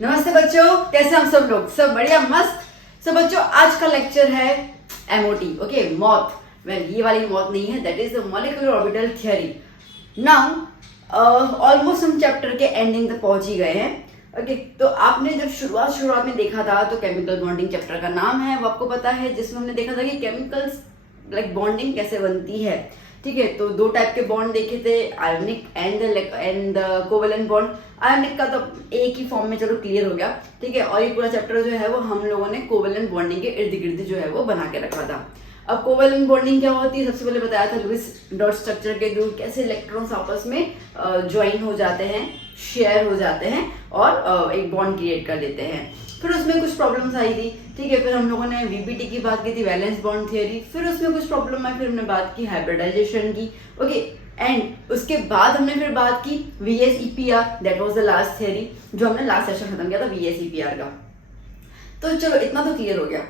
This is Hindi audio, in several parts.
नमस्ते बच्चों, कैसे हम सब लोग? सब बढ़िया, मस्त। सो बच्चों, आज का लेक्चर है एमओटी, ओके, मॉथ। वेल, ये वाली मॉथ नहीं है, that is the molecular orbital theory. Now almost हम चैप्टर के एंडिंग तक पहुंच ही गए हैं। ओके, तो आपने जब शुरुआत में देखा था तो केमिकल बॉन्डिंग चैप्टर का नाम है, वो आपको पता है, जिसमें हमने देखा था कि केमिकल्स लाइक बॉन्डिंग कैसे बनती है। ठीक है, तो दो टाइप के बॉन्ड देखे थे, ionic and covalent bond. Ionic का तो एक ही फॉर्म में चलो क्लियर हो गया, ठीक है। और ये पूरा चैप्टर जो है वो हम लोगों ने कोवेलेंट बॉन्डिंग के इर्द गिर्द जो है वो बना के रखा था। अब कोवेलेंट बॉन्डिंग क्या होती है, सबसे पहले बताया था लुईस डॉट स्ट्रक्चर के थ्रू कैसे इलेक्ट्रॉन्स आपस में ज्वाइन हो जाते हैं, शेयर हो जाते हैं और एक बॉन्ड क्रिएट कर देते हैं। फिर उसमें कुछ प्रॉब्लम्स आई थी, ठीक है। फिर हम लोगों ने वीबीटी की बात की थी, वैलेंस बॉन्ड थ्योरी। फिर उसमें कुछ प्रॉब्लम आई, फिर हमने बात की हाइब्रिडाइजेशन की, ओके। एंड उसके बाद हमने फिर बात की VSEPR, that was the last theory, जो हमने लास्ट सेशन खत्म किया था VSEPR का। तो चलो, इतना तो क्लियर हो गया।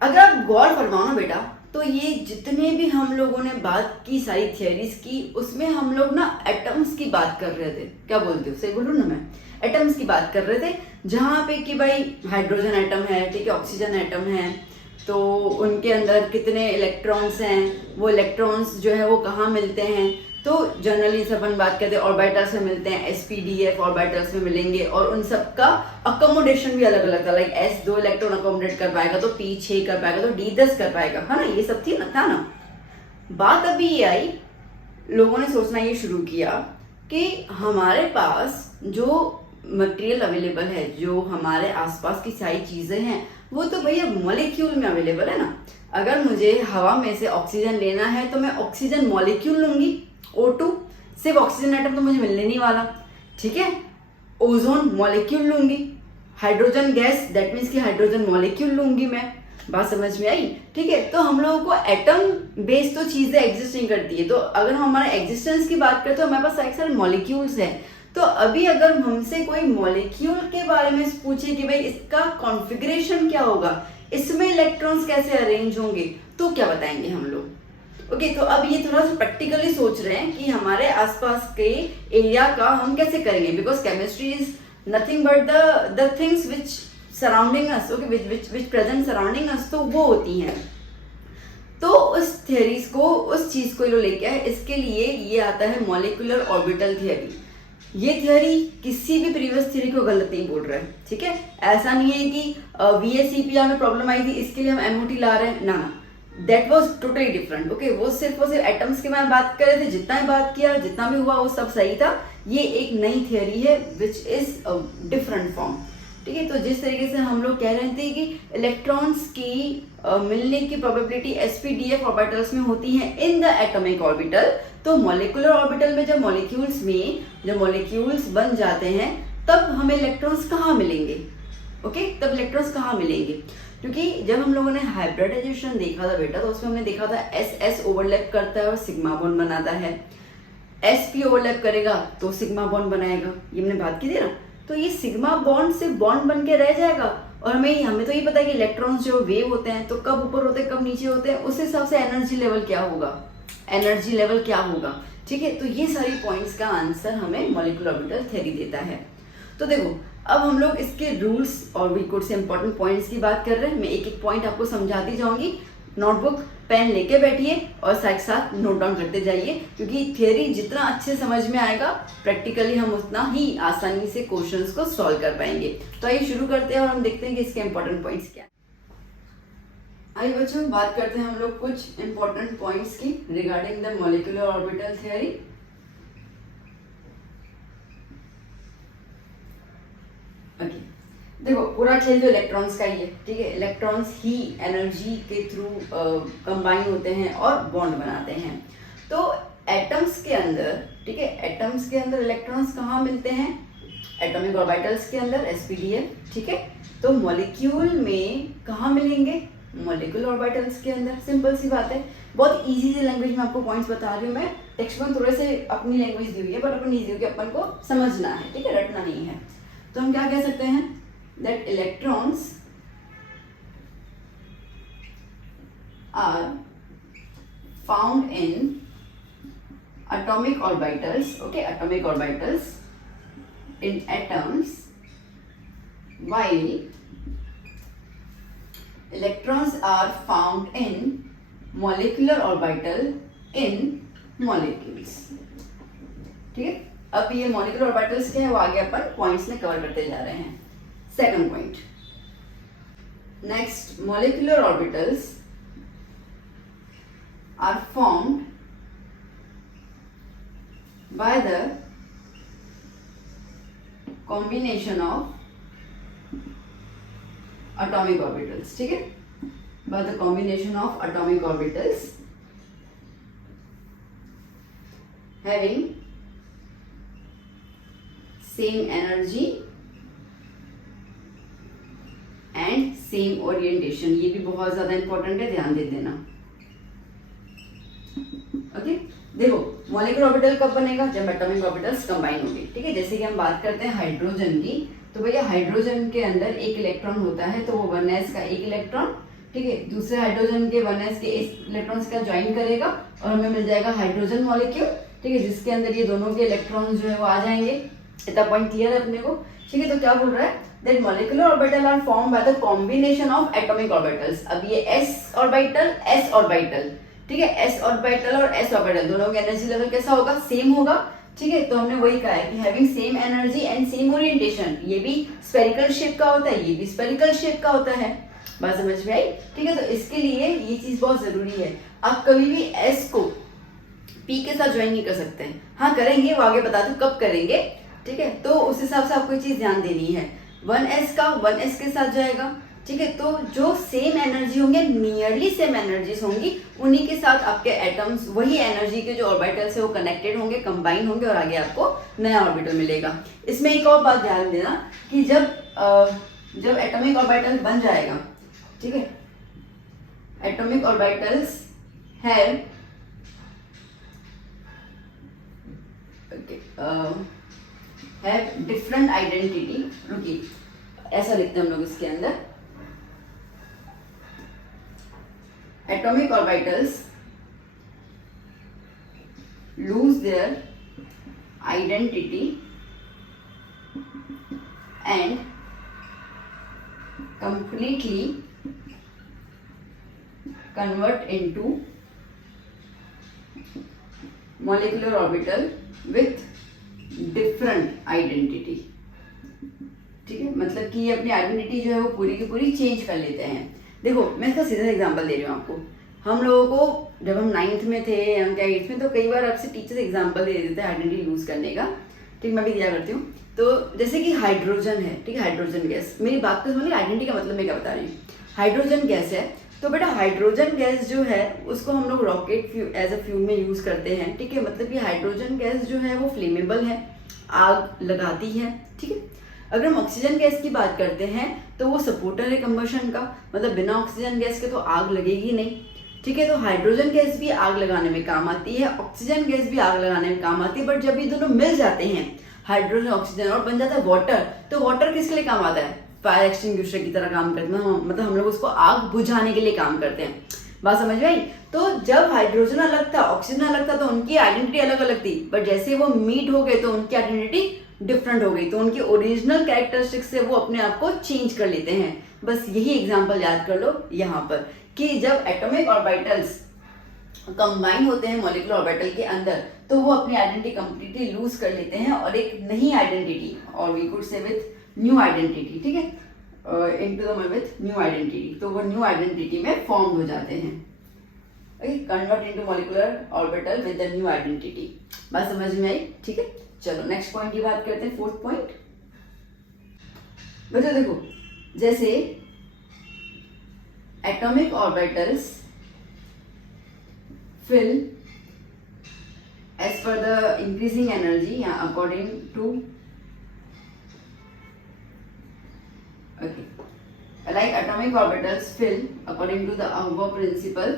अगर आप गौर फरमाओ ना बेटा, तो ये जितने भी हम लोगों ने बात की सारी थियरीज की, उसमें हम लोग ना एटम्स की बात कर रहे थे। क्या बोलते हो, सही बोलूं ना मैं? एटम्स की बात कर रहे थे, जहां पे कि भाई हाइड्रोजन एटम है, ठीक है, ऑक्सीजन एटम है, तो उनके अंदर कितने इलेक्ट्रॉन्स हैं, वो इलेक्ट्रॉन्स जो है वो कहाँ मिलते हैं। तो जनरली से अपन बात करते हैं ऑर्बिटल्स में मिलते हैं, sp-df ऑर्बिटल्स में मिलेंगे, और उन सब का अकोमोडेशन भी अलग अलग था। लाइक s 2 इलेक्ट्रॉन अकोमोडेट कर पाएगा तो p 6 कर पाएगा तो d 10 कर पाएगा, है ना। ये सब थी ना, था ना। बात अभी ये आई, लोगों ने सोचना ये शुरू किया कि हमारे पास जो मटेरियल अवेलेबल है, जो हमारे आसपास की सारी चीजें हैं, वो तो भैया मॉलिक्यूल में अवेलेबल है ना। अगर मुझे हवा में से ऑक्सीजन लेना है तो मैं ऑक्सीजन मॉलिक्यूल लूंगी, O2। सिर्फ ऑक्सीजन एटम तो मुझे मिलने नहीं वाला, ठीक है। ओजोन मॉलिक्यूल लूंगी, हाइड्रोजन गैस, दैट मीन्स कि हाइड्रोजन मॉलिक्यूल लूंगी मैं। बात समझ में आई? ठीक है। तो हम लोगों को एटम बेस्ड तो चीजें एग्जिस्ट नहीं करती है। तो अगर हम हमारे एग्जिस्टेंस की बात करते तो हमारे पास एक सारे मॉलिक्यूल्स हैं। तो अभी अगर हमसे कोई मॉलिक्यूल के बारे में पूछे कि भाई इसका कॉन्फ़िगरेशन क्या होगा, इसमें इलेक्ट्रॉन्स कैसे अरेंज होंगे, तो क्या बताएंगे हम लोग? ओके, तो अब ये थोड़ा सा प्रैक्टिकली सोच रहे हैं कि हमारे आसपास के एरिया का हम कैसे करेंगे, because chemistry is nothing but the things which surrounding us, okay, which present surrounding us, तो वो होती हैं। तो उस थियरीज को, उस चीज को जो लेके आए, इसके लिए ये आता है मॉलिक्यूलर ऑर्बिटल थियरी। ये थियरी किसी भी प्रीवियस थियरी को गलत नहीं बोल रहे हैं, ठीक है। ऐसा नहीं है कि VSEPR में प्रॉब्लम आई थी इसके लिए हम MOT ला रहे हैं, ना ना, that was totally different. Okay, वो सिर्फ एटम्स के बारे में बात कर रहे थे, जितना भी बात किया, जितना भी हुआ वो सब सही था। ये एक नई थियरी है विच इज डिफरेंट फॉर्म, ठीक है। तो जिस तरीके से हम लोग कह रहे थे कि इलेक्ट्रॉन्स की मिलने की प्रोबेबिलिटी sp-df ऑर्बिटल्स में होती है इन द एटॉमिक ऑर्बिटल, तो मॉलिक्यूलर ऑर्बिटल में जब मॉलिक्यूल्स बन जाते हैं, तब हमें इलेक्ट्रॉन्स कहाँ मिलेंगे? ओके, तब इलेक्ट्रॉन्स कहाँ मिलेंगे? क्योंकि जब हम लोगों ने हाइब्रिडाइजेशन देखा था बेटा, तो उसमें हमने देखा था S ओवरलैप करता है और सिग्मा बॉन्ड बनाता है, sp ओवरलैप करेगा तो सिग्मा बॉन्ड बनाएगा, ये हमने बात की थी ना। तो ये सिग्मा बॉन्ड से बॉन्ड बन के रह जाएगा, और हमें तो ये पता है कि इलेक्ट्रॉन्स जो वेव होते हैं तो कब ऊपर होते हैं कब नीचे होते हैं, उस हिसाब से एनर्जी लेवल क्या होगा, ठीक है। तो ये सारी पॉइंट्स का आंसर हमें मॉलिक्यूलर ऑर्बिटल थ्योरी देता है। तो देखो, अब हम लोग इसके रूल्स और वी कुड से इंपॉर्टेंट पॉइंट्स की बात कर रहे हैं। मैं एक एक पॉइंट आपको समझाती जाऊंगी, नोटबुक पेन लेके बैठिए और साथ साथ नोट डाउन करते जाइए, क्योंकि थियरी जितना अच्छे समझ में आएगा, प्रैक्टिकली हम उतना ही आसानी से क्वेश्चंस को सॉल्व कर पाएंगे। तो आइए शुरू करते हैं और हम देखते हैं कि इसके इंपॉर्टेंट पॉइंट्स क्या हैं। आइए बच्चों, बात करते हैं हम लोग कुछ इंपॉर्टेंट पॉइंट्स की regarding the molecular orbital theory. Okay, देखो, पूरा खेल जो इलेक्ट्रॉन्स का ही है, ठीक है। इलेक्ट्रॉन्स ही एनर्जी के थ्रू कंबाइन होते हैं और बॉन्ड बनाते हैं। तो एटम्स के अंदर, ठीक है, एटम्स के अंदर इलेक्ट्रॉन्स कहाँ मिलते हैं? एटॉमिक ऑर्बिटल्स के अंदर, sp-df, ठीक है। तो मॉलिक्यूल में कहाँ मिलेंगे? मॉलिक्यूलर ऑर्बिटल्स के अंदर। सिंपल सी बात है, बहुत इजी सी लैंग्वेज में आपको पॉइंट्स बता रही हूँ मैं। टेक्स्ट में थोड़े से अपनी लैंग्वेज दी हुई है, बट अपन इजी हो कि अपन को समझना है, ठीक है, रटना नहीं है। तो हम क्या कह सकते हैं, that electrons are found in atomic orbitals, okay, atomic orbitals in atoms while electrons are found in molecular orbital in molecules। ठीक है, अब ये molecular orbitals क्या है वो आगे अपन पॉइंट्स में कवर करते जा रहे हैं। Second point, next, molecular orbitals are formed by the combination of atomic orbitals। ठीक है, by the combination of atomic orbitals having same energy and same orientation। ये भी बहुत ज्यादा इंपॉर्टेंट है, ध्यान दे देना। ओके, देखो मॉलिक्यूलर ऑर्बिटल कब बनेगा, जब एटॉमिक ऑर्बिटल्स कंबाइन होंगे। ठीक है, जैसे कि हम बात करते हैं हाइड्रोजन की, तो भैया हाइड्रोजन के अंदर एक इलेक्ट्रॉन होता है, तो वो 1s का एक इलेक्ट्रॉन, ठीक है, दूसरे हाइड्रोजन के 1s के इलेक्ट्रॉन्स का ज्वाइन करेगा और हमें मिल जाएगा हाइड्रोजन मॉलिक्यूल। ठीक है, जिसके अंदर ये दोनों के इलेक्ट्रॉन जो है वो आ जाएंगे। इतना पॉइंट क्लियर है अपने को। ठीक है, तो क्या बोल रहा है, that molecular orbital are form by the combination of atomic orbitals. अब ये s ऑर्बिटल s ऑर्बिटल, ठीक है, s ऑर्बिटल और s ऑर्बिटल दोनों का एनर्जी लेवल कैसा होगा, सेम होगा। ठीक है, तो हमने वही कहा है कि having same energy and same orientation. ये भी स्फेरिकल शेप का होता है, ये भी स्फेरिकल शेप का होता है। बात समझ में आई? ठीक है, तो इसके लिए ये चीज बहुत जरूरी है। आप कभी भी s को p के साथ ज्वाइन नहीं कर सकते हैं। हाँ करेंगे, वो आगे बता दूं कब करेंगे। ठीक है, तो उस हिसाब से आपको ये चीज ध्यान देनी है। 1s का 1s के साथ जाएगा। ठीक है, तो जो सेम एनर्जी होंगे, नियरली सेम एनर्जीज होंगी, उन्हीं के साथ आपके एटम्स वही एनर्जी के जो ऑर्बिटल से वो कनेक्टेड होंगे, कंबाइन होंगे और आगे आपको नया ऑर्बिटल मिलेगा। इसमें एक और बात ध्यान देना कि जब एटॉमिक ऑर्बिटल बन जाएगा, ठीक है, atomic orbitals have different identity. रुकिए, ऐसा लिखते हैं हम लोग इसके अंदर, atomic orbitals lose their identity and completely convert into molecular orbital with different identity। ठीक है, मतलब कि ये अपनी आइडेंटिटी जो है वो पूरी की पूरी चेंज कर लेते हैं। देखो मैं इसका सीधा एग्जांपल दे रही हूँ आपको। हम लोगों को जब हम 9th में थे या क्या 8th में, तो कई बार आपसे टीचर्स एग्जांपल दे देते हैं आइडेंटिटी लूज करने का। ठीक, मैं भी दिया करती हूँ। तो जैसे कि हाइड्रोजन है, ठीक है, हाइड्रोजन गैस, मेरी बात तो सुनिए, आइडेंटिटी का मतलब मैं क्या बता रही हूँ। हाइड्रोजन गैस है, तो बेटा हाइड्रोजन गैस जो है उसको हम लोग रॉकेट एज अ फ्यूल में यूज करते हैं। ठीक है, मतलब कि हाइड्रोजन गैस जो है वो फ्लेमेबल है, आग लगाती है। ठीक है, अगर हम ऑक्सीजन गैस की बात करते हैं तो वो सपोर्टर है कंबशन का, मतलब बिना ऑक्सीजन गैस के तो आग लगेगी नहीं। ठीक है, तो हाइड्रोजन गैस भी आग लगाने में काम आती है, ऑक्सीजन गैस भी आग लगाने में काम आती है। बट जब ये दोनों मिल जाते हैं, हाइड्रोजन ऑक्सीजन, और बन जाता है वाटर, तो वाटर किसके लिए काम आता है, फायर एक्सटिंग्विशर की तरह काम करते हैं। मतलब हम लोग उसको आग बुझाने के लिए काम करते हैं। बात समझ में आई? तो जब हाइड्रोजन अलग था, ऑक्सीजन अलग था, तो उनकी आइडेंटिटी अलग अलग थी। बट जैसे वो मीट हो गए तो उनकी आइडेंटिटी डिफरेंट हो गई, तो उनकी ओरिजिनल कैरेक्टरिस्टिक्स से वो अपने आप को चेंज कर लेते हैं। बस यही एग्जांपल याद कर लो यहाँ पर कि जब एटॉमिक ऑर्बिटल्स कंबाइन होते हैं मॉलिक्यूलर ऑर्बिटल के अंदर, तो वो अपनी आइडेंटिटी कंप्लीटली लूज कर लेते हैं और एक नई आइडेंटिटी, और वी कुड से विथ न्यू आइडेंटिटी, ठीक है, into the with new identity, तो वो न्यू आइडेंटिटी में फॉर्म हो जाते हैं। Okay, convert into molecular orbital with the new identity. बात समझ में आई? ठीक है, चलो नेक्स्ट पॉइंट की बात करते हैं, फोर्थ पॉइंट। बच्चों देखो, जैसे atomic orbitals fill as per the increasing energy, yeah, according to, okay, like atomic orbitals fill according to the Auger principle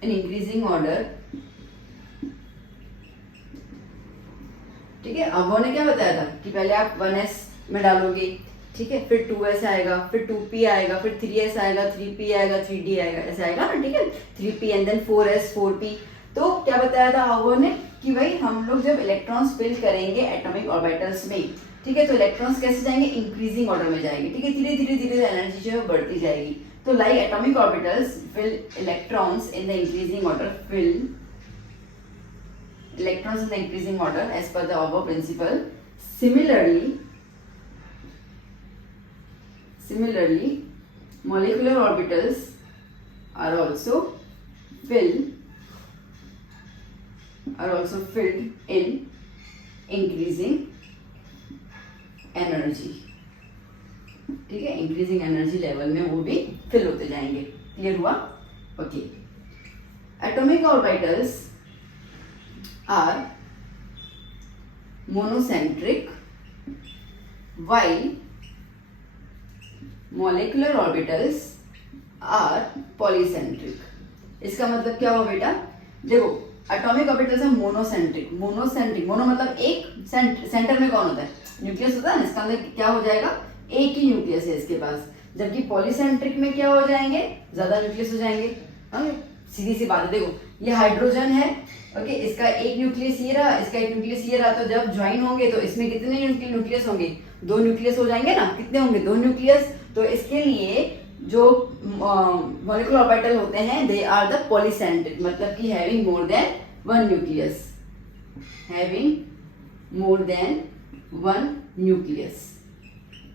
in increasing order। ठीक है, Auger ने क्या बताया था कि पहले आप 1s में डालोगे, ठीक है, फिर 2s आएगा, फिर 2p आएगा, फिर 3s आएगा, 3p आएगा, 3d आएगा, ऐसा आएगा ना। ठीक है, 3p and then 4s 4p। तो क्या बताया था ऑगर ने कि भाई हम लोग जब इलेक्ट्रॉन्स फिल करेंगे एटॉमिक ऑर्बिटल्स में, ठीक है, तो इलेक्ट्रॉन्स कैसे जाएंगे, इंक्रीजिंग ऑर्डर में जाएंगे, ठीक है, धीरे धीरे धीरे एनर्जी जो है बढ़ती जाएगी। तो like atomic orbitals fill electrons in the increasing order, fill electrons in the increasing order as per the above principle. Similarly, molecular orbitals are also filled in increasing energy, ठीक है, इंक्रीजिंग एनर्जी लेवल में वो भी फिल होते जाएंगे। क्लियर हुआ? Okay. Atomic orbitals are monocentric while molecular orbitals are polycentric। इसका मतलब क्या हुआ बेटा? देखो एटॉमिक ऑर्बिटल्स है मोनोसेंट्रिक, मोनो मतलब एक, सेंटर में कौन होता है, न्यूक्लियस होता है ना, इसका अंदर क्या हो जाएगा, एक ही न्यूक्लियस है इसके पास। जबकि पॉलीसेंट्रिक में क्या हो जाएंगे, ज्यादा न्यूक्लियस हो जाएंगे। सीधी सी बात है, देखो ये हाइड्रोजन है, ओके, इसका एक न्यूक्लियस ये रहा, इसका एक न्यूक्लियस ये रहा, तो जब ज्वाइन होंगे तो इसमें कितने न्यूक्लियस होंगे, दो न्यूक्लियस हो जाएंगे ना, कितने होंगे, दो न्यूक्लियस। तो इसके लिए जो मॉलिक्यूलर ऑर्बिटल होते हैं दे आर द पॉलीसेंट्रिक, मतलब कि having more than one nucleus, having more than one nucleus.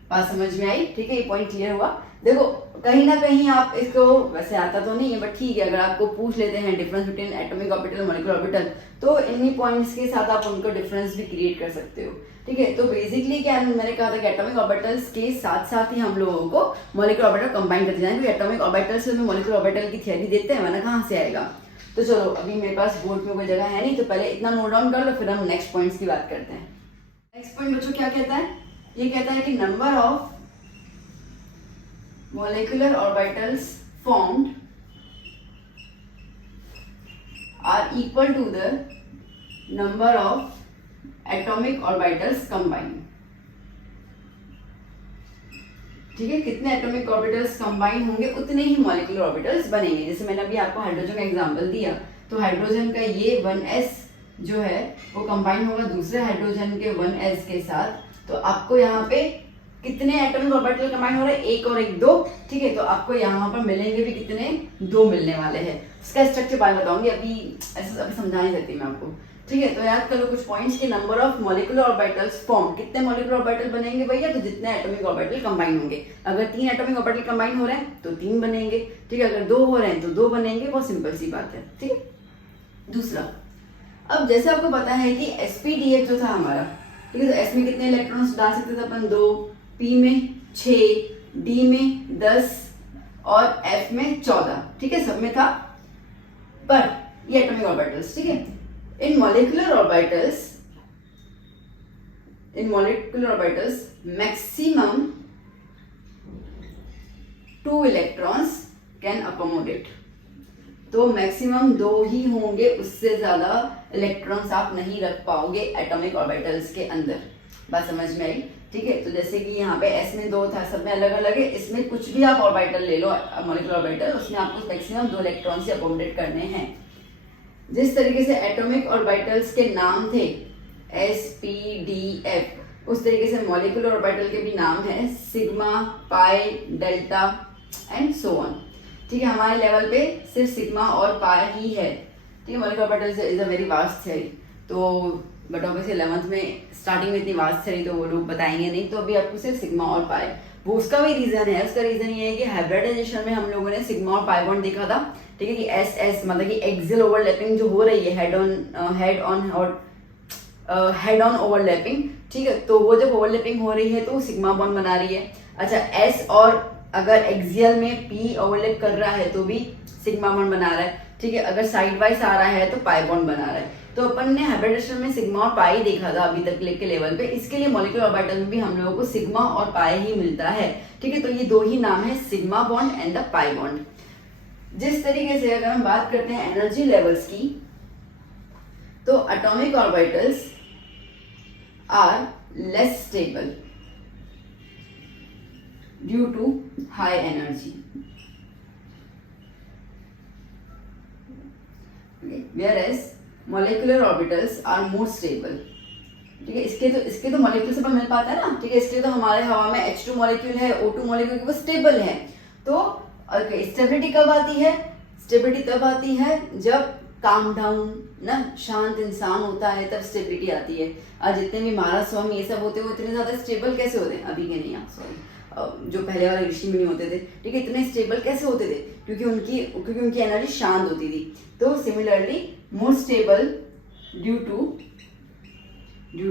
बात समझ में आई? ठीक है, ये पॉइंट क्लियर हुआ। देखो कहीं ना कहीं आप इसको, वैसे आता तो नहीं है बट ठीक है, अगर आपको पूछ लेते हैं difference between atomic orbital molecular orbital, तो इन्हीं पॉइंट्स के साथ आप उनको डिफरेंस भी क्रिएट कर सकते हो। ठीक है, तो बेसिकली क्या मैंने कहा था कि एटॉमिक ऑर्बिटल्स के साथ साथ ही हम लोगों को मॉलिक्यूलर ऑर्बिटल कंबाइन करते जाएंगे, क्योंकि एटॉमिक ऑर्बिटल से मॉलिक्यूलर ऑर्बिटल की थ्योरी देते हैं, वरना कहाँ से आएगा। तो चलो अभी मेरे पास बोर्ड में कोई जगह है नहीं, तो पहले इतना नोट डाउन कर लो, फिर हम नेक्स्ट पॉइंट्स की बात करते हैं। नेक्स्ट पॉइंट बच्चों क्या कहता है, ये कहता है कि number of molecular orbitals formed are equal to the number of atomic orbitals combined। ठीक है, कितने एटॉमिक ऑर्बिटल्स कंबाइन होंगे उतने ही मॉलिक्यूलर ऑर्बिटल्स बनेंगे। जैसे मैंने अभी आपको हाइड्रोजन का एग्जांपल दिया, तो हाइड्रोजन का ये 1s जो है वो कंबाइन होगा दूसरे हाइड्रोजन के 1s के साथ, तो आपको यहाँ पे कितने एटॉमिक ऑर्बिटल कंबाइन हो रहे हैं, एक और एक दो। ठीक है, तो आपको यहाँ पर मिलेंगे भी कितने, दो मिलने वाले हैं। इसका स्ट्रक्चर बाद बताऊंगी, अभी ऐसे अभी समझा नहीं सकती मैं आपको। ठीक है, तो याद कर लो कुछ पॉइंट्स के, number of molecular orbitals form, कितने मॉलिक्यूलर ऑर्बिटल बनेंगे भैया, तो जितने एटॉमिक ऑर्बिटल कंबाइन होंगे। अगर 3 एटॉमिक ऑर्बिटल कंबाइन हो रहे हैं तो 3 बनेंगे, ठीक है, अगर 2 हो रहे हैं तो 2 बनेंगे, बहुत सिंपल सी बात है। ठीक है, दूसरा, अब जैसे आपको पता है कि sp-df जो था हमारा, ठीक है, तो s में कितने इलेक्ट्रॉन्स डाल सकते थे अपन, 2, p में 6, d में 10 और f में 14, ठीक है, सब में था। पर ये एटॉमिक ऑर्बिटल्स, ठीक है, in molecular orbitals maximum 2 electrons can accommodate, तो मैक्सिमम 2 ही होंगे, उससे ज्यादा इलेक्ट्रॉन्स आप नहीं रख पाओगे एटॉमिक ऑर्बिटल्स के अंदर। बात समझ में आई? ठीक है, तो जैसे कि यहाँ पे s में 2 था, सब में अलग अलग है, इसमें कुछ भी आप ऑर्बिटल ले लो मॉलिक्यूलर ऑर्बिटल, उसमें आपको मैक्सिमम 2 इलेक्ट्रॉन से अकोमोडेट करने हैं। जिस तरीके से एटॉमिक ऑर्बिटल्स के नाम थे sp-df, उस तरीके से मॉलिक्यूलर ऑर्बिटल के भी नाम है sigma, pi, delta and so on. ठीक है, हमारे लेवल पे सिर्फ सिग्मा और पाई ही है। ठीक है, molecular orbitals is a very vast theory, तो बट ऑब्वियसली 11th में स्टार्टिंग में इतनी वास्ट थ्योरी तो वो लोग बताएंगे नहीं, तो अभी आपको सिर्फ सिग्मा और पाई। वो उसका भी रीजन है, उसका रीजन ये है कि हाइब्रिडाइजेशन में हम लोगों ने सिग्मा और पाई बॉन्ड देखा था। ठीक है, कि एस मतलब कि एक्सियल ओवरलैपिंग जो हो रही है, हेड ऑन ओवरलैपिंग, ठीक है, तो वो जब ओवरलैपिंग हो रही है तो सिग्मा बॉन्ड बना रही है। अच्छा, एस और अगर एक्सियल में पी ओवरलैप कर रहा है तो भी सिग्मा बॉन्ड बना रहा है। ठीक है, अगर साइड वाइज आ रहा है तो पाई बॉन्ड बना रहा है। तो अपन ने हाइब्रिडाइजेशन में सिग्मा और पाई देखा था अभी तक के लेवल पे, इसके लिए मॉलिक्यूलर ऑर्बिटल में भी हम लोगों को सिग्मा और पाई ही मिलता है। ठीक है, तो ये 2 ही नाम है, sigma bond and the pi bond. जिस तरीके से अगर हम बात करते हैं एनर्जी लेवल्स की, तो atomic orbitals are less stable due to high energy, whereas molecular orbitals are more stable. ठीक है, इसके तो मॉलिक्यूल से मिल पाता है ना। ठीक है, इसलिए तो हमारे हवा में H2 मॉलिक्यूल है, O2 मॉलिक्यूल वो स्टेबल है। तो स्टेबिलिटी कब आती है? स्टेबिलिटी तब आती है जब काम डाउन ना, शांत इंसान होता है, तब स्टेबिलिटी आती है। आज जितने भी महाराज स्वामी ये सब होते हैं वो इतने ज्यादा स्टेबल कैसे होते हैं? अभी के नहीं, आप सॉरी, जो पहले वाले ऋषि मुनि होते थे, ठीक है, इतने स्टेबल कैसे होते थे? क्योंकि उनकी एनर्जी शांत होती थी। तो similarly more stable due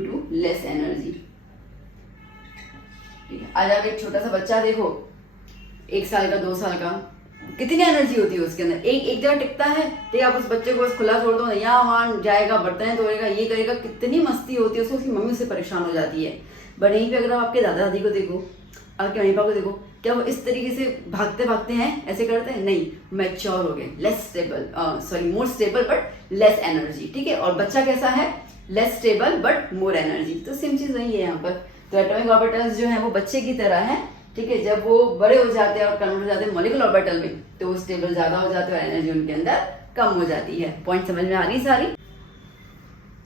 to less energy. ठीक है, आज आप एक छोटा सा बच्चा देखो, 1 साल का, 2 साल का, कितनी एनर्जी होती है उसके अंदर, एक जगह टिकता है। ठीक है, आप उस बच्चे को बस खुला छोड़ दो, यहाँ वहां जाएगा, बर्तन धोएगा, ये करेगा, कितनी मस्ती होती है उसको, उसकी मम्मी उससे परेशान हो जाती है। बट यहीं पे अगर आप आपके दादा दादी को देखो, आपके मम्मी पापा को देखो, क्या वो इस तरीके से भागते भागते हैं, ऐसे करते हैं? नहीं, मैच्योर हो गए, less stable, sorry more stable but less energy. ठीक है, और बच्चा कैसा है? Less stable but more energy. तो सेम चीज वही है यहाँ पर। तो एटॉमिक ऑर्बिटल्स जो है वो बच्चे की तरह है। ठीक है, जब वो बड़े हो जाते हैं और कन्वर्ट हो जाते हैं मॉलिक्यूलर ऑर्बिटल में, तो वो स्टेबल ज्यादा हो जाते हैं और एनर्जी उनके अंदर कम हो जाती है। पॉइंट समझ में आ रही सारी?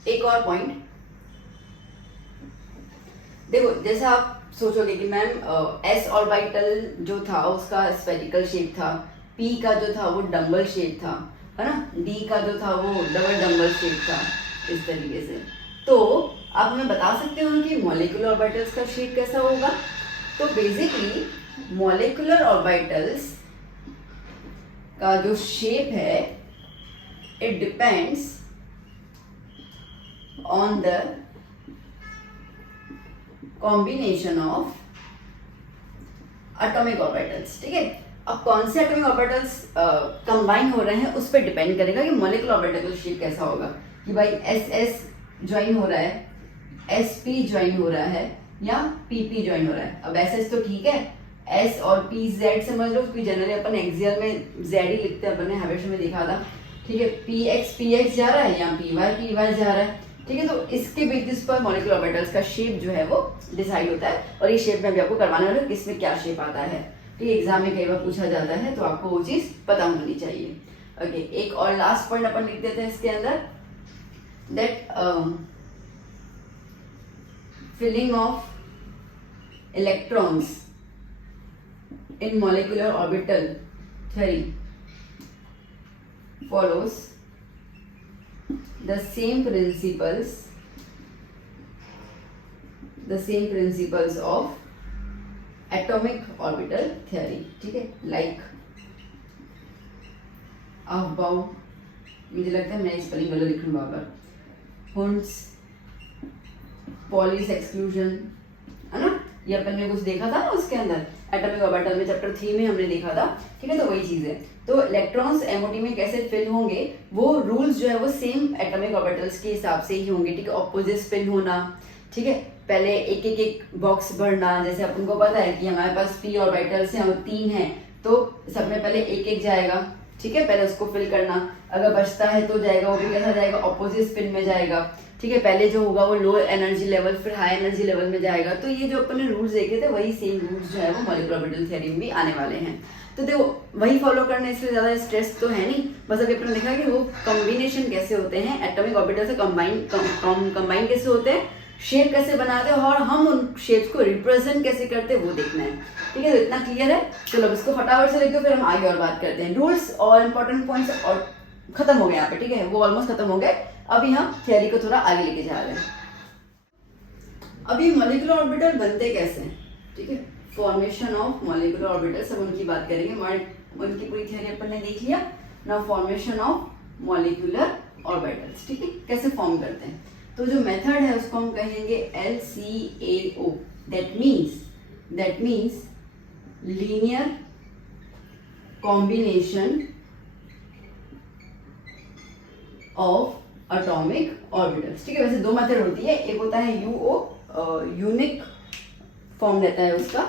एक और पॉइंट देखो, जैसा आप सोचोगे कि मैम एस ऑर्बिटल जो था उसका स्फेरिकल शेप था, पी का जो था वो डम्बल शेप था, है ना, डी का जो था वो डबल डम्बल शेप था, इस तरीके से। तो आप हमें बता सकते हो कि मॉलिक्यूलर ऑर्बिटल्स का शेप कैसा होगा? तो बेसिकली मॉलिक्यूलर ऑर्बिटल्स का जो शेप है, it depends on the combination of atomic orbitals. ठीक है, अब कौन से एटॉमिक ऑर्बिटल्स कंबाइन हो रहे हैं उस पर डिपेंड करेगा कि मॉलिक्यूलर ऑर्बिटल का शेप कैसा होगा। कि भाई एस ज्वाइन हो रहा है, sp ज्वाइन हो रहा है, या pp ज्वाइन हो रहा है। अब ss तो ठीक है, s और p z समझ लो, क्योंकि जनरली अपन एक्सियल में z ही लिखते हैं, अपन ने हमेशा में देखा था। ठीक है, px जा रहा है या py जा रहा है। ठीक है, तो इसके बेसिस पर मॉलिक्यूलर ऑर्बिटल्स का शेप जो है वो डिसाइड होता है। और ये शेप में भी आपको करवाने वाला किसमें क्या शेप आता है। ठीक है, एग्जाम में कई बार पूछा जाता है, तो आपको वो चीज पता होनी चाहिए। ओके, एक और लास्ट पॉइंट अपन लिख देते हैं इसके अंदर, that filling of electrons in molecular orbital theory follows the same principles of atomic orbital theory. ठीक है, like अफबाउ, मुझे लगता है मैं स्पेलिंग गलत लिख लूंगा अगर, हुंस, पॉलिस एक्सक्लूजन, है ना, ये अपन ने कुछ देखा था ना उसके अंदर एटॉमिक ऑर्बिटल में, चैप्टर 3 में हमने देखा था। ठीक है, तो वही चीज है। तो इलेक्ट्रॉन्स एमओटी में कैसे फिल होंगे, वो रूल्स जो है वो सेम एटॉमिक ऑर्बिटल्स के हिसाब से ही होंगे। ठीक है, ऑपोजिट स्पिन होना, ठीक है, पहले एक बॉक्स भरना, जैसे अपन को पता है कि हमारे पास p ऑर्बिटल्स हैं और 3 हैं, तो सब में पहले एक जाएगा। ठीक है, पहले उसको फिल करना, अगर बचता है तो जाएगा, वो भी कैसा जाएगा, ऑपोजिट स्पिन में जाएगा। ठीक है, पहले जो होगा वो लो एनर्जी लेवल, फिर हाई एनर्जी लेवल में जाएगा। तो ये जो अपन ने रूल्स देखे थे, वही सेम रूल्स जो है वो मॉलिक्यूलर ऑर्बिटल थ्योरी में भी आने वाले हैं। तो देखो, वही फॉलो करने से ज्यादा स्ट्रेस तो है नहीं, बस अभी अपन ने देखा कि वो कॉम्बिनेशन कैसे होते हैं, एटॉमिक ऑर्बिटल से कंबाइन कैसे होते हैं, शेप कैसे बनाते हैं, और हम उन शेप्स को रिप्रेजेंट कैसे करते हैं, वो देखना है। ठीक है, तो इतना क्लियर है। चलो इसको फटाफट से लिख दो, फिर हम आगे और बात करते हैं। रूल्स और इंपॉर्टेंट पॉइंट्स और खत्म हो गए यहाँ पे। ठीक है, वो ऑलमोस्ट खत्म हो गए। अभी हम थियरी को थोड़ा आगे लेके जा रहे हैं। अभी मॉलिक्यूलर ऑर्बिटल बनते कैसे हैं? ठीक है, फॉर्मेशन ऑफ मॉलिक्यूलर ऑर्बिटल, सब उनकी बात करेंगे। उनकी पूरी थियरी अपन ने देख लिया। Now formation of molecular orbitals. ठीक है, कैसे फॉर्म करते हैं, तो जो मेथड है उसको हम कहेंगे LCAO। That means linear combination of atomic orbitals. ठीक है, वैसे 2 मेथड होती है, एक होता है UO, यूनिक फॉर्म रहता है उसका,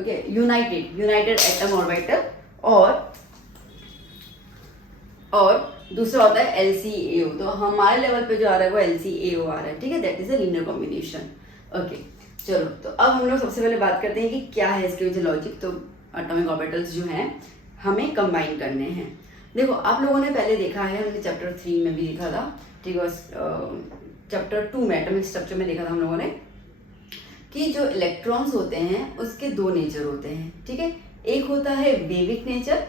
ओके, यूनाइटेड एटम ऑर्बिटल, और दूसरा होता है LCAO। तो हमारे लेवल पे जो आ रहा है वो LCAO आ रहा है। ठीक है, that is a linear combination. Okay, चलो, तो अब हम लोग सबसे पहले बात करते हैं कि क्या है इसके पीछे लॉजिक। तो एटॉमिक ऑर्बिटल्स जो हैं हमें कंबाइन करने हैं। देखो, आप लोगों ने पहले देखा है, हमने चैप्टर 3 में भी देखा था, ठीक है, चैप्टर 2 में एटॉमिक स्ट्रक्चर में देखा था हम लोगों ने कि जो इलेक्ट्रॉन्स होते हैं उसके दो नेचर होते हैं, ठीक है। एक होता है वेविक नेचर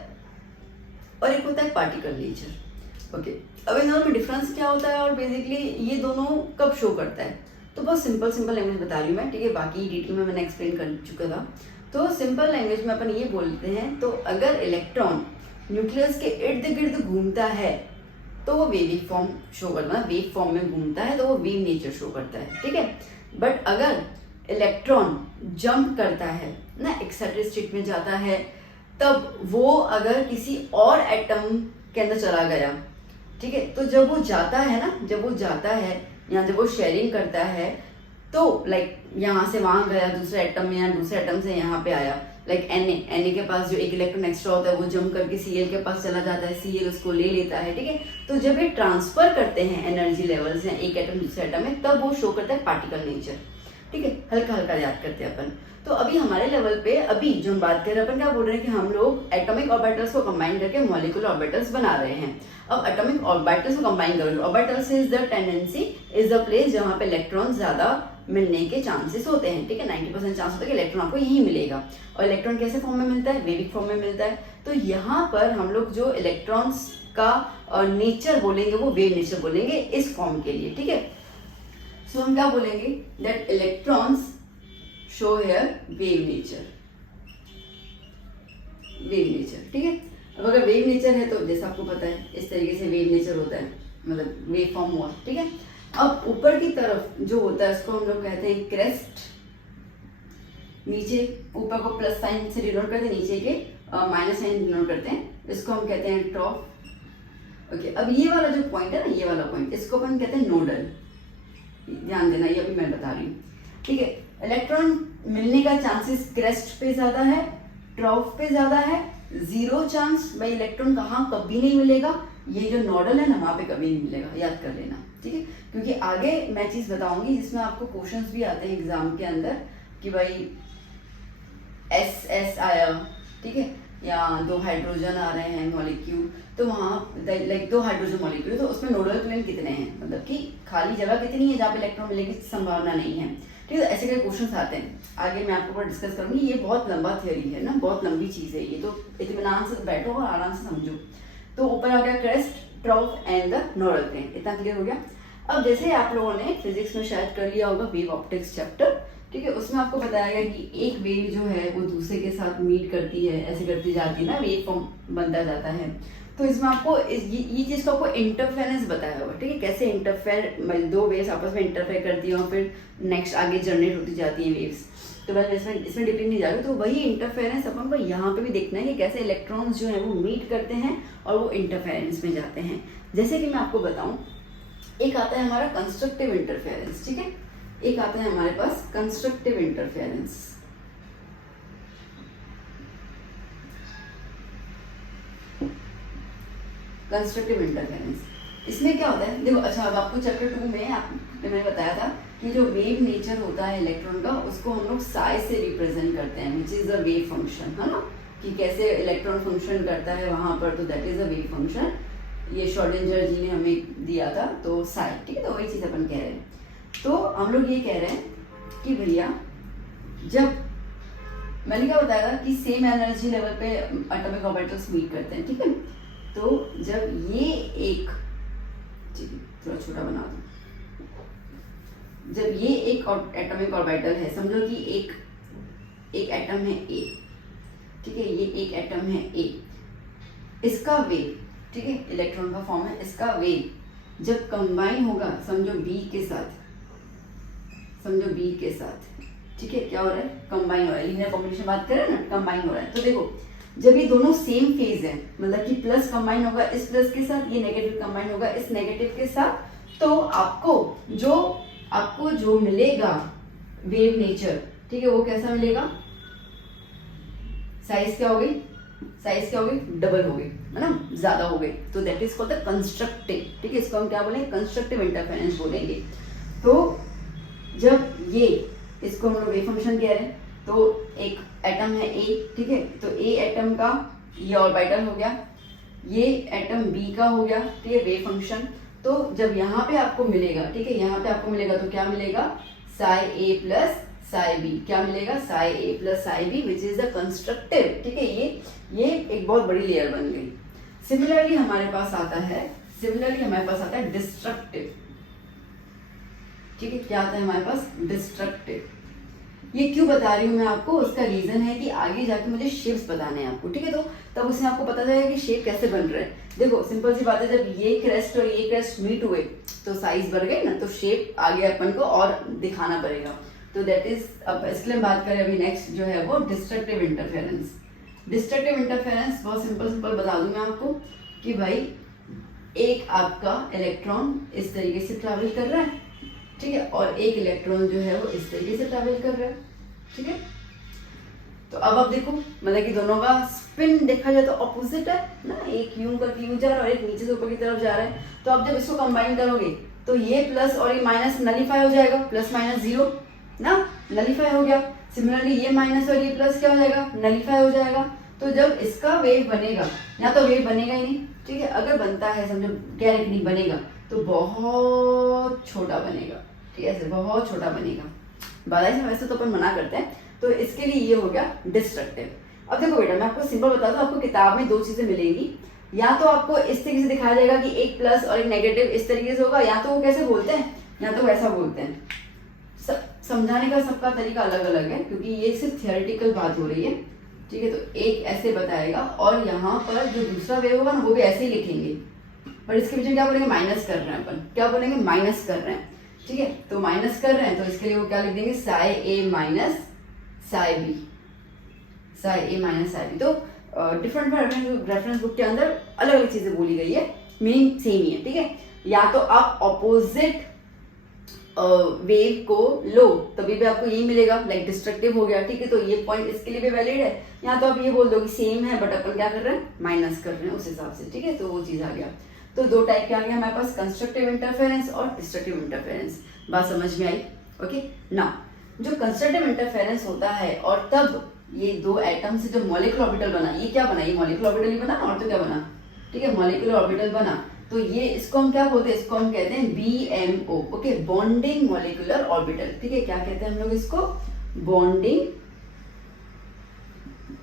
और एक होता है पार्टिकल नेचर। ओके, अब इन दोनों में डिफरेंस क्या होता है और बेसिकली ये दोनों कब शो करता है, तो बहुत सिंपल लैंग्वेज बता रही हूँ मैं, ठीक है। बाकी डिटेल में मैंने एक्सप्लेन कर चुका था। तो सिंपल लैंग्वेज में अपन ये बोलते हैं, तो अगर इलेक्ट्रॉन न्यूक्लियस के इर्द गिर्द घूमता है तो वो वेविक फॉर्म शो करता है, वेव फॉर्म में घूमता है तो वो वेव नेचर शो करता है, ठीक है। बट अगर इलेक्ट्रॉन जंप करता है ना, एक्साइटेड स्टेट में जाता है, तब वो अगर किसी और एटम के अंदर चला गया, ठीक है, तो जब वो जाता है ना, जब वो जाता है या जब वो शेयरिंग करता है, तो लाइक यहाँ से वहां गया दूसरे एटम में या दूसरे एटम से यहाँ पे आया, लाइक Na के पास जो एक इलेक्ट्रॉन एक्स्ट्रा होता है वो जंप करके Cl के पास चला जाता है, Cl उसको ले लेता है, ठीक है। तो जब ये ट्रांसफर करते हैं एनर्जी लेवल से एक एटम दूसरे एटम में, तब वो शो करता है पार्टिकल नेचर, ठीक है। हल्का हल्का याद करते हैं अपन। तो अभी हमारे लेवल पे अभी जो हम बात कर रहे हैं, अपन क्या बोल रहे हैं कि हम लोग एटॉमिक ऑर्बिटल्स को कंबाइन करके मॉलिक्यूलर ऑर्बिटल्स बना रहे हैं। अब एटॉमिक ऑर्बिटल्स को कंबाइन करोगे, orbitals is the tendency, is the place जहाँ पे इलेक्ट्रॉन ज्यादा मिलने के चांसेस होते हैं, ठीक है। 90% चांस होता है कि इलेक्ट्रॉन आपको यही मिलेगा। और इलेक्ट्रॉन कैसे फॉर्म में मिलता है, वेविक फॉर्म में मिलता है। तो यहाँ पर हम लोग जो इलेक्ट्रॉन्स का नेचर बोलेंगे वो वेव नेचर बोलेंगे इस फॉर्म के लिए, ठीक है। सो हम क्या बोलेंगे, that electrons show here wave nature, wave nature, ठीक है। अब अगर वेव नेचर है तो जैसा आपको पता है इस तरीके से वेव नेचर होता है, मतलब वेव फॉर्म हुआ, ठीक है। अब ऊपर की तरफ जो होता है उसको हम लोग कहते हैं क्रेस्ट, नीचे ऊपर को प्लस साइन से डिनोट करते हैं, नीचे के माइनस साइन डिनोट करते हैं, इसको हम कहते हैं ट्रॉफ। ओके, अब ये वाला जो पॉइंट है ना, ये वाला पॉइंट, इसको अपन कहते हैं नोडल, ध्यान देना, ये अभी मैं बता रही हूँ, ठीक है। इलेक्ट्रॉन मिलने का चांसेस क्रेस्ट पे ज्यादा है, ट्रॉफ पे ज्यादा है, 0 चांस भाई इलेक्ट्रॉन कहाँ कभी नहीं मिलेगा, ये जो नोडल है ना वहां पे कभी नहीं मिलेगा, याद कर लेना, ठीक है। क्योंकि आगे मैं चीज बताऊंगी जिसमें आपको क्वेश्चंस भी आते हैं एग्जाम के अंदर कि भाई एस आया, ठीक है, या 2 हाइड्रोजन आ रहे हैं मॉलिक्यूल, तो वहाँ लाइक 2 हाइड्रोजन मॉलिक्यूल, तो उसमें नोडल प्लेन कितने हैं, मतलब कि खाली जगह कितनी है जहाँ पे इलेक्ट्रॉन मिलने की संभावना नहीं है, ठीक है। ऐसे कई क्वेश्चंस आते हैं, आगे मैं आपको डिस्कस करूंगी। ये बहुत लंबा थ्योरी है ना, बहुत लंबी चीज है ये, तो इत्मीनान से बैठो और आराम से समझो। तो ऊपर आ गया crest, trough and the nodal plane, इतना क्लियर हो गया। अब जैसे आप लोगों ने फिजिक्स में शायद कर लिया होगा वेव ऑप्टिक्स चैप्टर, ठीक है, उसमें आपको बताया गया कि एक वेव जो है वो दूसरे के साथ मीट करती है, ऐसे करती जाती है ना, वेव फॉर्म बनता जाता है। तो इसमें आपको ये चीज को आपको इंटरफेरेंस बताया होगा, ठीक है, कैसे इंटरफेयर 2 वेव्स आपस में इंटरफेयर करती है और फिर नेक्स्ट आगे जनरेट होती जाती है वेव्स। तो बस इसमें डिटेल नहीं जा रही, तो वही इंटरफेरेंस अपन को यहाँ पे भी देखना है कि कैसे इलेक्ट्रॉन्स जो है वो मीट करते हैं और वो इंटरफेरेंस में जाते हैं। जैसे कि मैं आपको बताऊं, एक आता है हमारा कंस्ट्रक्टिव इंटरफेरेंस, ठीक है, एक आता है हमारे पास कंस्ट्रक्टिव इंटरफेरेंस। कंस्ट्रक्टिव इंटरफेरेंस, इसमें क्या होता है, देखो, अच्छा अब आपको चैप्टर 2 में मैंने बताया था कि जो वेव नेचर होता है इलेक्ट्रॉन का, उसको हम लोग साई से रिप्रेजेंट करते हैं, which is a wave function, है ना, कि कैसे इलेक्ट्रॉन फंक्शन करता है वहां पर, तो that is a wave function. ये श्रोडिंगर जी ने हमें दिया था, तो साई, ठीक है, तो वही चीज अपन कह रहे हैं। तो हम लोग ये कह रहे हैं कि भैया जब मैंने क्या बताया था कि सेम एनर्जी लेवल पे एटॉमिक ऑर्बिटल्स मीट करते हैं, ठीक है। तो जब ये एक, ठीक है, थोड़ा छोटा बना दो, जब ये एक एटॉमिक ऑर्बिटल है, समझो कि एक एटम है ए, ठीक है, ये एक एटम है ए, इसका वेव, ठीक है, इलेक्ट्रॉन का फॉर्म है, इसका वेव जब कंबाइन होगा, समझो बी के साथ, समझो बी के साथ, ठीक है, क्या हो रहा है, कंबाइन हो रहा है, लीनियर कॉम्बिनेशन बात करें ना, कंबाइन हो रहा है। तो देखो जब ये दोनों सेम फेज है, मतलब कि प्लस कंबाइन होगा इस प्लस के साथ, ये नेगेटिव कंबाइन होगा इस नेगेटिव के साथ, तो आपको जो मिलेगा वेव नेचर, ठीक है, वो कैसा मिलेगा, साइज क्या हो गई, साइज क्या हो गई, डबल हो गई, है ना, ज्यादा हो गई, तो that is called the constructive, ठीक है, इसको हम क्या बोलेंगे, कंस्ट्रक्टिव इंटरफेरेंस बोलेंगे। तो जब ये, इसको हम लोग वेव फंक्शन कह रहे हैं, तो एक एटम है ए, ठीक है, तो ए एटम का ये ऑर्बिटल हो गया, ये एटम बी का हो गया, ठीक है, वेव फंक्शन। तो जब यहाँ पे आपको मिलेगा, ठीक है, यहाँ पे आपको मिलेगा तो क्या मिलेगा, psi A plus psi B, क्या मिलेगा, psi A plus psi B which is the constructive, ठीक है, ये एक बहुत बड़ी लेयर बन गई। सिमिलरली हमारे पास आता है डिस्ट्रक्टिव, ठीक है, क्या आता है हमारे पास, डिस्ट्रक्टिव। ये क्यों बता रही हूँ मैं आपको, उसका रीजन है कि आगे जाके मुझे शेप्स बताने हैं आपको, ठीक है, तो तब उसमें आपको पता चलेगा कि शेप कैसे बन रहा है। देखो सिंपल सी बात है, जब ये क्रेस्ट और ये क्रेस्ट मीट हुए तो साइज बढ़ गई ना, तो शेप आगे अपन को और दिखाना पड़ेगा। तो दैट इज, अब इसके लिए बात करें अभी नेक्स्ट जो है वो डिस्ट्रक्टिव इंटरफेरेंस। डिस्ट्रक्टिव इंटरफेरेंस बहुत सिंपल बता दूं मैं आपको कि भाई एक आपका इलेक्ट्रॉन इस तरीके से ट्रैवल कर रहा है, ठीक है, और एक इलेक्ट्रॉन जो है वो इस तरीके से ट्रैवल कर रहा है, ठीक है। तो अब आप देखो, मतलब कि दोनों का स्पिन देखा जाए तो ऑपोजिट है ना, एक यूं करके यूं जा रहा है और एक नीचे से ऊपर की तरफ जा रहा है। तो आप जब इसको कंबाइन करोगे तो ये प्लस और ये माइनस नलीफाई हो जाएगा, प्लस माइनस जीरो ना, नलीफाई हो गया। सिमिलरली ये माइनस और ये प्लस क्या हो जाएगा, नलीफाई हो जाएगा। तो जब इसका वेव बनेगा, या तो वेव बनेगा ही नहीं, ठीक है, अगर बनता है समझो डायरेक्ट नहीं बनेगा तो बहुत छोटा बनेगा, ठीक है, बहुत छोटा बनेगा। बाधाई से वैसे तो अपन मना करते हैं, तो इसके लिए ये हो गया डिस्ट्रक्टिव। अब देखो बेटा, मैं आपको सिंपल बता दूं, आपको किताब में दो चीजें मिलेंगी, या तो आपको इस तरीके से दिखाया जाएगा कि एक प्लस और एक नेगेटिव इस तरीके से होगा, या तो वो कैसे बोलते हैं, या तो वैसा बोलते हैं। समझाने का सबका तरीका अलग अलग है, क्योंकि ये सिर्फ थियोरेटिकल बात हो रही है, ठीक है। तो एक ऐसे बताएगा और यहाँ पर जो दूसरा वेव होगा ना वो भी ऐसे ही लिखेंगे, पर इसके पीछे क्या बोलेंगे, माइनस कर रहे हैं अपन, क्या बोलेंगे, माइनस कर रहे हैं, ठीक है। तो माइनस कर रहे हैं तो इसके लिए वो क्या लिख देंगे, साई ए माइनस साई बी, साई ए माइनस साई बी। तो डिफरेंट रेफरेंस बुक के अंदर अलग अलग चीजें बोली गई है, मीनिंग सेम ही है, ठीक है। या तो आप ऑपोजिट वेव को लो तभी भी आपको यही मिलेगा, लाइक डिस्ट्रक्टिव हो गया, ठीक है। तो ये पॉइंट इसके लिए भी वैलिड है। या तो आप ये बोल दो कि सेम है बट अपन क्या कर रहे हैं, माइनस कर रहे हैं उस हिसाब से, ठीक है। तो वो चीज आ गया। तो दो टाइप के आ गया हमारे पास, कंस्ट्रक्टिव इंटरफेरेंस और डिस्ट्रक्टिव इंटरफेरेंस। बात समझ में आई, ओके ना। जो कंस्ट्रक्टिव इंटरफेरेंस होता है और तब ये दो एटम से जो मॉलिक्यूलर ऑर्बिटल बना, ये क्या बना, ये मॉलिक्यूलर ऑर्बिटल ही बना और तो क्या बना, ठीक है, मॉलिक्यूलर ऑर्बिटल बना। तो ये इसको हम क्या बोलते हैं, इसको हम कहते हैं BMO, okay, bonding molecular orbital, ठीक है। क्या कहते हैं हम लोग इसको, बॉन्डिंग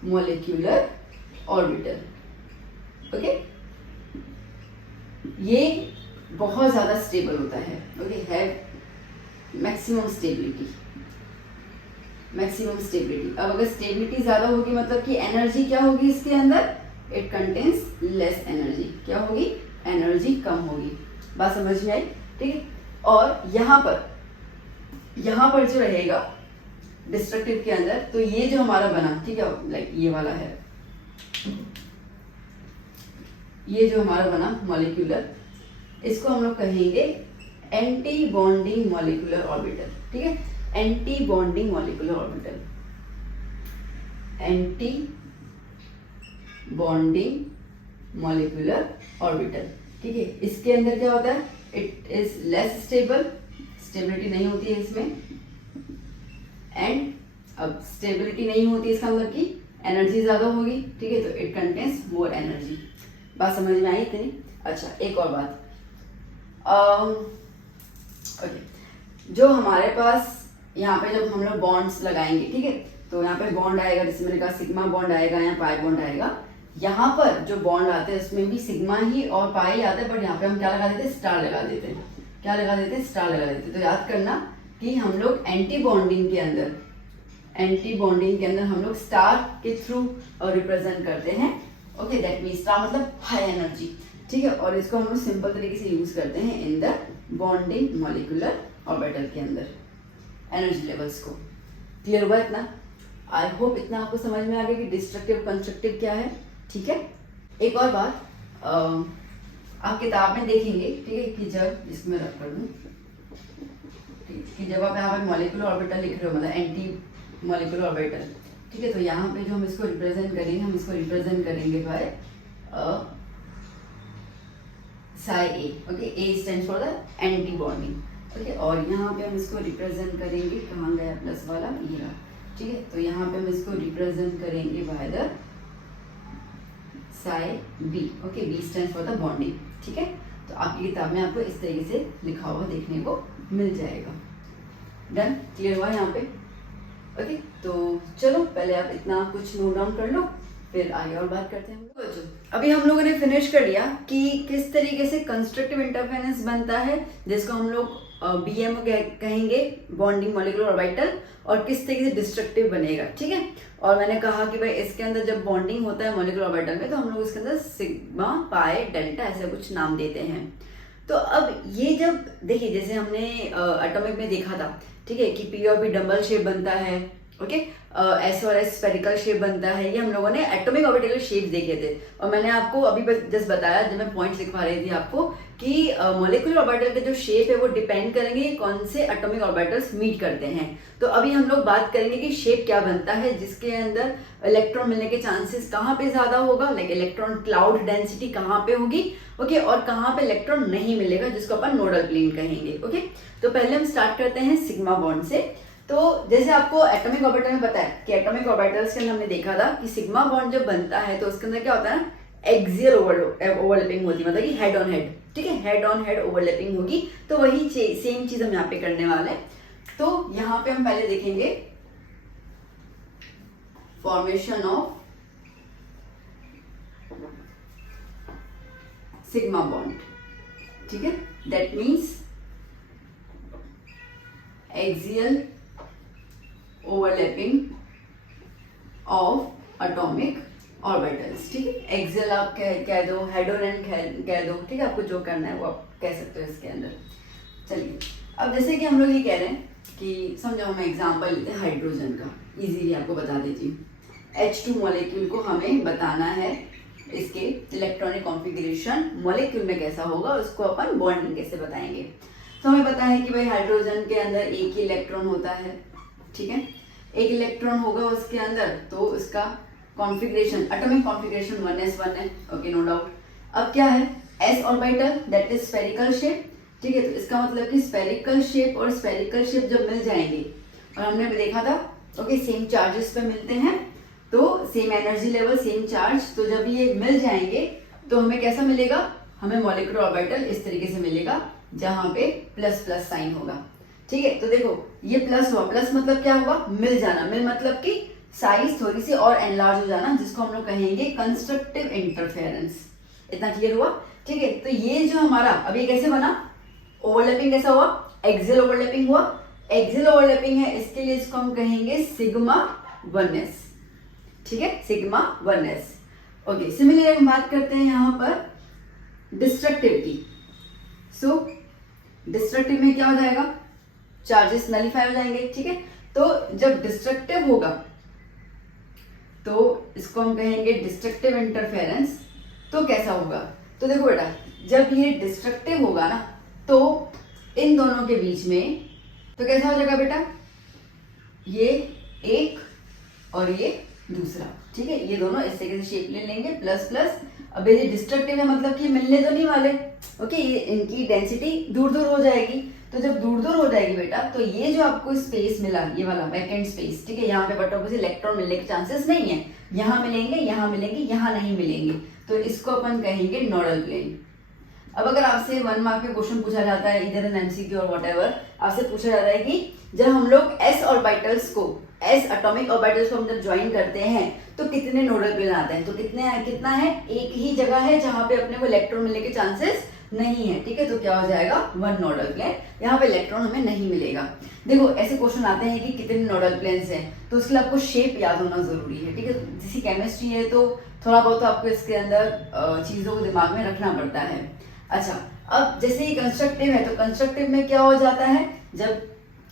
मॉलिक्यूलर ऑर्बिटल, ओके। ये बहुत ज्यादा स्टेबल होता है, ओके, है मैक्सिमम स्टेबिलिटी, मैक्सिमम स्टेबिलिटी। अब अगर स्टेबिलिटी ज्यादा होगी मतलब कि एनर्जी क्या होगी इसके अंदर, इट कंटेन्स लेस एनर्जी, क्या होगी, एनर्जी कम होगी। बात समझ में आई, ठीक है। और यहाँ पर जो रहेगा डिस्ट्रक्टिव के अंदर, तो ये जो हमारा बना, ठीक है, लाइक ये वाला है, ये जो हमारा बना मॉलिक्यूलर, इसको हम लोग कहेंगे एंटी बॉन्डिंग मॉलिक्यूलर ऑर्बिटल, ठीक है, anti bonding molecular orbital, anti bonding molecular orbital, ठीक है। इसके अंदर क्या होता है, it is less stable, stability नहीं होती है इसमें, एंड अब स्टेबिलिटी नहीं होती इसका मतलब कि एनर्जी ज्यादा होगी, ठीक है। तो इट कंटेन्स मोर एनर्जी। बात समझ में आई इतनी। अच्छा, एक और बात, ओके, जो हमारे पास यहाँ पे जब हम लोग बॉन्ड्स लगाएंगे, ठीक है, तो यहाँ पे बॉन्ड आएगा, जैसे मैंने कहा सिग्मा बॉन्ड आएगा या पाई बॉन्ड आएगा। यहाँ पर जो बॉन्ड आते हैं उसमें भी सिग्मा ही और पाई ही आता है, बट यहाँ पे हम क्या लगा देते हैं, स्टार लगा देते हैं, क्या लगा देते हैं, स्टार लगा देते हैं। तो याद करना कि हम लोग एंटी बॉन्डिंग के अंदर हम लोग स्टार के थ्रू रिप्रेजेंट करते हैं, ओके, दैट मीन स्टार मतलब हाई एनर्जी, ठीक है। और इसको हम लोग सिंपल तरीके से यूज करते हैं in the bonding molecular orbital के अंदर एनर्जी लेवल्स को। क्लियर हुआ इतना? आई होप इतना आपको समझ में आ गया कि डिस्ट्रक्टिव कंस्ट्रक्टिव क्या है, ठीक है। एक और बात, आप किताब में देखेंगे, ठीक है, कि जब इसमें रख कर दूं, कि जब आप यहाँ पर मॉलिक्यूलर ऑर्बिटल लिख रहे हो, मतलब एंटी मॉलिक्यूलर ऑर्बिटल, ठीक है, तो यहाँ पे जो हम इसको रिप्रेजेंट करेंगे, हम इसको रिप्रेजेंट करेंगे by psi A, okay, A stands for the antibonding, okay. और यहाँ पे हम इसको रिप्रेजेंट करेंगे, कहाँ गया प्लस वाला, ये रहा, ठीक है। तो यहाँ पे हम इसको रिप्रेजेंट करेंगे by the psi B, okay, B stands for the bonding, ठीक है। तो आपकी किताब में आपको इस तरीके से लिखा हुआ देखने को मिल जाएगा। डन, क्लियर हुआ यहाँ पे? ओके, तो चलो पहले आप इतना कुछ नोट डाउन कर लो, फिर आगे और बात करते हैं। तो अभी हम लोगों ने फिनिश कर लिया कि किस तरीके से कंस्ट्रक्टिव इंटरफेरेंस बनता है, जिसको हम लोग BMO कहेंगे, बॉन्डिंग मॉलिक्यूलर ऑर्बिटल, और किस तरीके से डिस्ट्रक्टिव बनेगा। ठीक है, और मैंने कहा कि भाई इसके अंदर जब बॉन्डिंग होता है मॉलिक्यूलर ऑर्बिटल में, तो हम लोग इसके अंदर सिग्मा, पाई, डेल्टा ऐसे कुछ नाम देते हैं। तो अब ये जब देखिए, जैसे हमने एटॉमिक में देखा था, ठीक है, कि P और P डबल शेप बनता है, ओके, S और S स्फेरिकल शेप बनता है। ये हम लोगों ने एटॉमिक ऑर्बिटल शेप देखे थे, और मैंने आपको अभी जस्ट बताया जब मैं पॉइंट्स लिखवा रही थी आपको कि मॉलिक्यूलर ऑर्बिटल के जो शेप है वो डिपेंड करेंगे कौन से एटॉमिक ऑर्बिटल्स मीट करते हैं। तो अभी हम लोग बात करेंगे कि शेप क्या बनता है जिसके अंदर इलेक्ट्रॉन मिलने के चांसेस कहाँ पे ज्यादा होगा, लाइक इलेक्ट्रॉन क्लाउड डेंसिटी कहाँ पे होगी, ओके, और कहाँ पे इलेक्ट्रॉन नहीं मिलेगा, जिसको अपन नोडल प्लेन कहेंगे। ओके, तो पहले हम स्टार्ट करते हैं सिग्मा बॉन्ड से। तो जैसे आपको एटॉमिक ऑर्बिटल में पता है कि एटॉमिक ऑर्बिटल्स के अंदर हमने देखा था कि सिग्मा बॉन्ड जब बनता है तो उसके अंदर क्या होता है ना, एक्सियल ओवरलैपिंग होती है, मतलब कि हेड ऑन हेड। ठीक है, हेड ऑन हेड ओवरलैपिंग होगी। तो वही सेम चीज हम यहाँ पे करने वाले हैं। तो यहाँ पे हम पहले देखेंगे फॉर्मेशन ऑफ सिग्मा बॉन्ड। ठीक है, that means axial overlapping of atomic orbitals. ठीक है, एक्सियल आप कह दो, हेड ऑन एंड कह दो, ठीक है, आपको जो करना है वो आप कह सकते हो इसके अंदर। चलिए, अब जैसे कि हम लोग ये कह रहे हैं कि समझो हम एग्जांपल लेते हैं हाइड्रोजन का, इजीली आपको बता दीजिए। H2 मॉलिक्यूल को हमें बताना है इसके इलेक्ट्रॉनिक कॉन्फ़िगरेशन मॉलिक्यूल में कैसा होगा, उसको अपन बॉन्डिंग कैसे बताएंगे। तो हमें पता है कि भाई हाइड्रोजन के अंदर एक ही इलेक्ट्रॉन होता है। ठीक है, एक इलेक्ट्रॉन होगा उसके अंदर, तो उसका कॉन्फ़िगरेशन, एटॉमिक कॉन्फ़िगरेशन 1s1 है। Okay, no doubt. अब क्या है, s orbital, that is spherical shape. ठीक है, तो इसका मतलब कि स्फेरिकल शेप और स्फेरिकल शेप जब मिल जाएंगे, और हमने देखा था ओके सेम चार्जेस पे मिलते हैं, तो same energy level, same charge, तो जब ये मिल जाएंगे तो हमें कैसा मिलेगा, हमें मॉलिक्यूलर ऑर्बिटल इस तरीके से मिलेगा जहां पे प्लस प्लस साइन होगा। ठीक है, तो देखो ये प्लस हुआ, प्लस मतलब क्या हुआ, मिल जाना, मिल मतलब कि साइज थोड़ी सी और एनलार्ज हो जाना, जिसको हम लोग कहेंगे कंस्ट्रक्टिव इंटरफेरेंस। इतना क्लियर हुआ? ठीक है, तो ये जो हमारा अभी कैसे बना, ओवरलैपिंग कैसा हुआ, एक्सियल ओवरलैपिंग हुआ। एक्सियल ओवरलैपिंग है, इसके लिए इसको हम कहेंगे सिग्मा 1s। ठीक है, सिग्मा 1s। ओके, सिमिलरली हम बात करते हैं यहाँ पर डिस्ट्रक्टिव की। सो डिस्ट्रक्टिव में क्या हो जाएगा, चार्जेस नलीफाई हो जाएंगे। ठीक है, तो जब डिस्ट्रक्टिव होगा तो इसको हम कहेंगे डिस्ट्रक्टिव इंटरफेरेंस। तो कैसा होगा, तो देखो बेटा, जब ये डिस्ट्रक्टिव होगा ना, तो इन दोनों के बीच में तो कैसा हो जाएगा बेटा, ये एक और ये दूसरा। ठीक है, ये दोनों इस तरीके से शेप ले लेंगे, प्लस प्लस। अब ये डिस्ट्रक्टिव है मतलब कि मिलने तो नहीं वाले। ओके, ये इनकी डेंसिटी दूर दूर हो जाएगी। तो जब दूर दूर हो जाएगी बेटा, तो ये जो आपको स्पेस मिला, ये वाला वैकेंट स्पेस, ठीक है, यहाँ पे बटों से इलेक्ट्रॉन मिलने के चांसेस नहीं है। यहाँ मिलेंगे, यहाँ मिलेंगे, यहाँ नहीं मिलेंगे, तो इसको अपन कहेंगे नोडल प्लेन। अब अगर आपसे 1 मार्क पे क्वेश्चन पूछा जाता है, इधर एन एमसीक्यू और व्हाटएवर, आपसे पूछा जाता है कि जब हम लोग s ऑर्बिटल्स को, s एटॉमिक ऑर्बिटल्स को हम जब ज्वाइन करते हैं तो कितने नोडल प्लेन आते हैं, तो कितना है, एक ही जगह है जहां पे अपने को इलेक्ट्रॉन मिलने के चांसेस नहीं है। ठीक है, तो क्या हो जाएगा, 1 नोडल प्लेन, यहाँ पे इलेक्ट्रॉन हमें नहीं मिलेगा। देखो ऐसे क्वेश्चन आते हैं कि कितने नोडल प्लेन्स हैं, तो उसके लिए आपको शेप याद होना जरूरी है। ठीक है, जैसी केमिस्ट्री है तो थोड़ा बहुत आपको इसके अंदर चीजों को दिमाग में रखना पड़ता है। अच्छा, अब जैसे ये कंस्ट्रक्टिव है, तो कंस्ट्रक्टिव में क्या हो जाता है, जब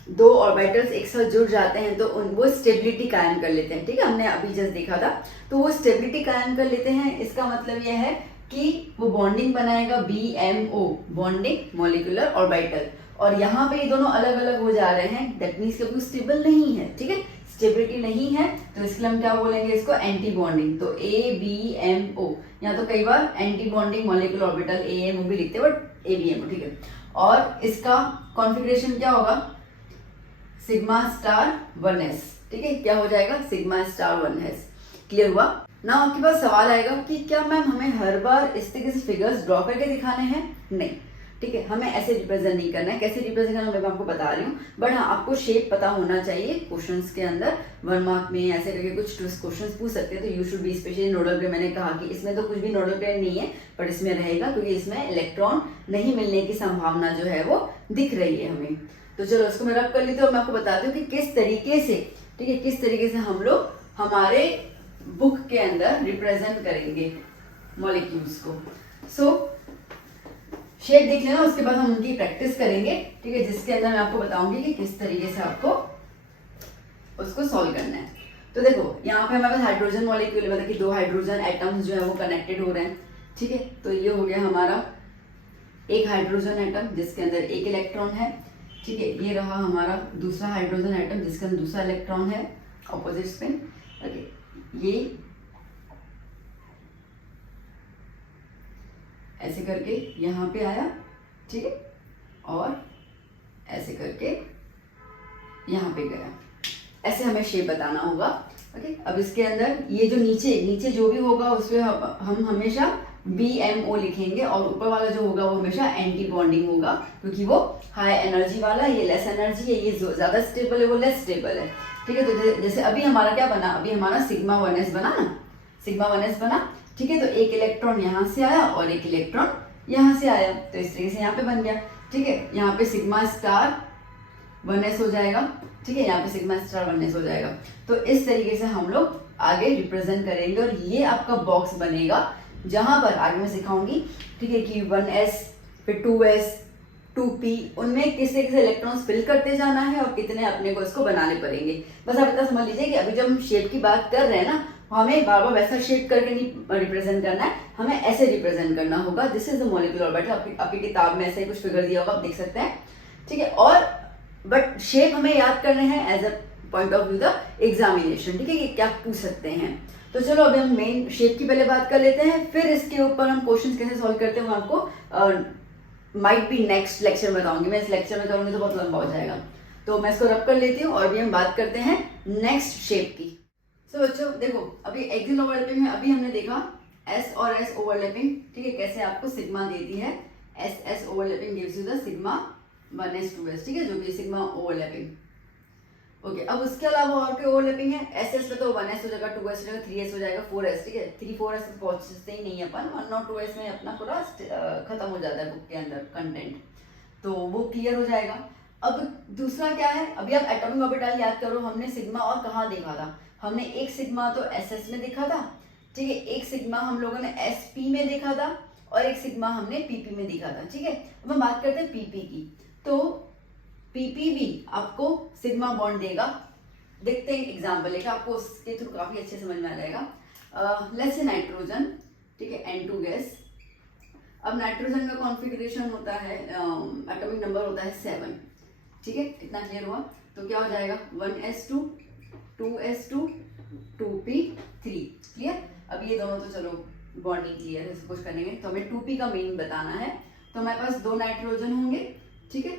दो ऑर्बिटल्स एक साथ जुड़ जाते हैं तो वो स्टेबिलिटी कायम कर लेते हैं। ठीक है, हमने अभी जस्ट देखा था, तो वो स्टेबिलिटी कायम कर लेते हैं। इसका मतलब यह है कि वो बॉन्डिंग बनाएगा BMO, बॉन्डिंग मॉलिक्यूलर ऑर्बिटल, और यहाँ पे ये दोनों अलग अलग हो जा रहे हैं, दैट मीन्स कि स्टेबल नहीं है। ठीक है, स्टेबिलिटी नहीं है, तो इसके लिए हम क्या बोलेंगे, इसको एंटी बॉन्डिंग। तो ABMO, या तो कई बार anti bonding molecular orbital AMO भी लिखते हैं, बट ABMO। ठीक है, और इसका कॉन्फ़िगरेशन क्या होगा, सिग्मा स्टार 1s। ठीक है, क्या हो जाएगा, सिग्मा स्टार 1s। क्लियर हुआ? ना आपके पास सवाल आएगा कि क्या मैम हमें हर बार इस तरीके से फिगर्स ड्रॉ करके दिखाने हैं? नहीं, ठीक है, हमें ऐसे रिप्रेजेंट नहीं करना है। कैसे रिप्रेजेंट करना मैं आपको बता रही हूँ, बट हाँ आपको शेप पता होना चाहिए। क्वेश्चंस के अंदर 1 मार्क में ऐसे करके कुछ ट्विस्ट क्वेश्चंस पूछ सकते हैं, तो you should be specially nodal plane. मैंने कहा कि इसमें तो कुछ भी नोडल प्लेन नहीं है, पर इसमें रहेगा क्योंकि इसमें इलेक्ट्रॉन नहीं मिलने की संभावना जो है वो दिख रही है हमें। तो चलो उसको मैं रब कर लेती हूँ और मैं आपको बताती हूँ कि किस तरीके से, ठीक है, किस तरीके से हम लोग हमारे बुक के अंदर रिप्रेजेंट करेंगे मॉलिक्यूल्स को। सो शेप देख लेना, उसके बाद हम उनकी प्रैक्टिस करेंगे, ठीक है, जिसके अंदर मैं आपको बताऊंगी कि किस तरीके से आपको उसको सॉल्व करना है। तो देखो यहाँ पे हमारे पास हाइड्रोजन मॉलिक्यूल है, मतलब कि 2 हाइड्रोजन एटम्स जो है वो कनेक्टेड हो रहे हैं, ठीक है। तो ये हो गया हमारा एक हाइड्रोजन एटम जिसके अंदर एक इलेक्ट्रॉन है, ठीक है। ये रहा हमारा दूसरा हाइड्रोजन एटम जिसके अंदर दूसरा इलेक्ट्रॉन है, ऑपोजिट स्पिन, ओके। ये ऐसे करके यहाँ पे आया, ठीक है, और ऐसे करके यहाँ पे गया। ऐसे हमें शेप बताना होगा, ओके। अब इसके अंदर ये जो नीचे जो भी होगा उसमें हम हमेशा BMO लिखेंगे, और ऊपर वाला जो होगा वो हमेशा एंटी बॉन्डिंग होगा, क्योंकि वो हाई एनर्जी वाला, ये लेस एनर्जी है, ये ज्यादा स्टेबल है, वो लेस स्टेबल है, ठीक है। तो जैसे अभी हमारा क्या बना, अभी हमारा सिग्मा 1s बना ना, सिग्मा 1s बना, ठीक है। तो एक इलेक्ट्रॉन यहाँ से आया और एक इलेक्ट्रॉन यहाँ से आया, तो इस तरीके से यहाँ पे बन गया, ठीक है। यहाँ पे सिग्मा स्टार 1s हो जाएगा, ठीक है, यहाँ पे सिग्मा स्टार 1s हो जाएगा। तो इस तरीके से हम लोग आगे रिप्रेजेंट करेंगे, और ये आपका बॉक्स बनेगा जहां पर आगे मैं सिखाऊंगी, ठीक है, कि 1s फिर 2s 2p, उनमें किस तरीके से इलेक्ट्रॉन्स फिल करते जाना है और कितने अपने को इसको बनाने पड़ेंगे। बस आप इतना समझ लीजिए कि अभी जब हम शेप की बात कर रहे हैं ना, हमें बार बार वैसा शेप करके नहीं रिप्रेजेंट करना है, हमें ऐसे रिप्रेजेंट करना होगा। This is the molecular orbital, आपकी किताब में ऐसे कुछ फिगर दिया होगा, आप देख सकते हैं, ठीक है। और बट शेप हमें याद करने हैं as a point of view the examination, ठीक है, कि क्या पूछ सकते हैं। तो चलो अभी हम मेन शेप की पहले बात कर लेते हैं, फिर इसके ऊपर हम क्वेश्चंस कैसे सॉल्व करते हैं वो आपको माइट बी नेक्स्ट लेक्चर बताऊंगी। मैं इस लेक्चर में करूंगी तो बहुत लंबा हो जाएगा, तो मैं इसको रब कर लेती हूँ और अभी हम बात करते हैं नेक्स्ट शेप की। सो बच्चों देखो, अभी एक्सियल ओवरलैपिंग में अभी हमने देखा S और S ओवरलैपिंग, ठीक है, कैसे आपको सिग्मा देती है। S overlapping gives you the sigma 1s 2s, ठीक है, जो कि सिग्मा ओवरलैपिंग, ओके। अब उसके अलावा और कोई ओवरलैपिंग है? SS में तो 1s हो जाएगा, 2s हो जाएगा, 3s हो जाएगा, 4s, ठीक है। 3 4s तक पहुंचते ही नहीं है अपन, 1 और 2s में अपना पूरा खत्म हो जाता है बुक के अंदर कंटेंट, तो वो क्लियर हो जाएगा। अब दूसरा क्या है, अभी आप एटॉमिक ऑर्बिटल याद करो, हमने सिग्मा और कहाँ देखा था, हमने एक सिग्मा तो SS में देखा था, ठीक है, एक सिग्मा हम लोगों ने SP में देखा था, और एक सिग्मा हमने PP में देखा था, ठीक है। अब हम बात करते हैं PP की, तो PP भी आपको सिग्मा बॉन्ड देगा। देखते हैं एग्जाम्पल लेकर, आपको उसके थ्रू काफी अच्छे समझ में आ जाएगा। लेट्स से नाइट्रोजन, ठीक है, N2 गैस। अब नाइट्रोजन का कॉन्फ़िगरेशन होता है, एटॉमिक नंबर होता है 7, ठीक है, इतना क्लियर हुआ। तो क्या हो जाएगा 1s2 2s2 2p3, क्लियर। अब ये दोनों तो चलो बॉन्डिंग क्लियर है, कुछ करेंगे तो हमें 2p का मीनिंग बताना है। तो हमारे पास 2 नाइट्रोजन होंगे, ठीक है,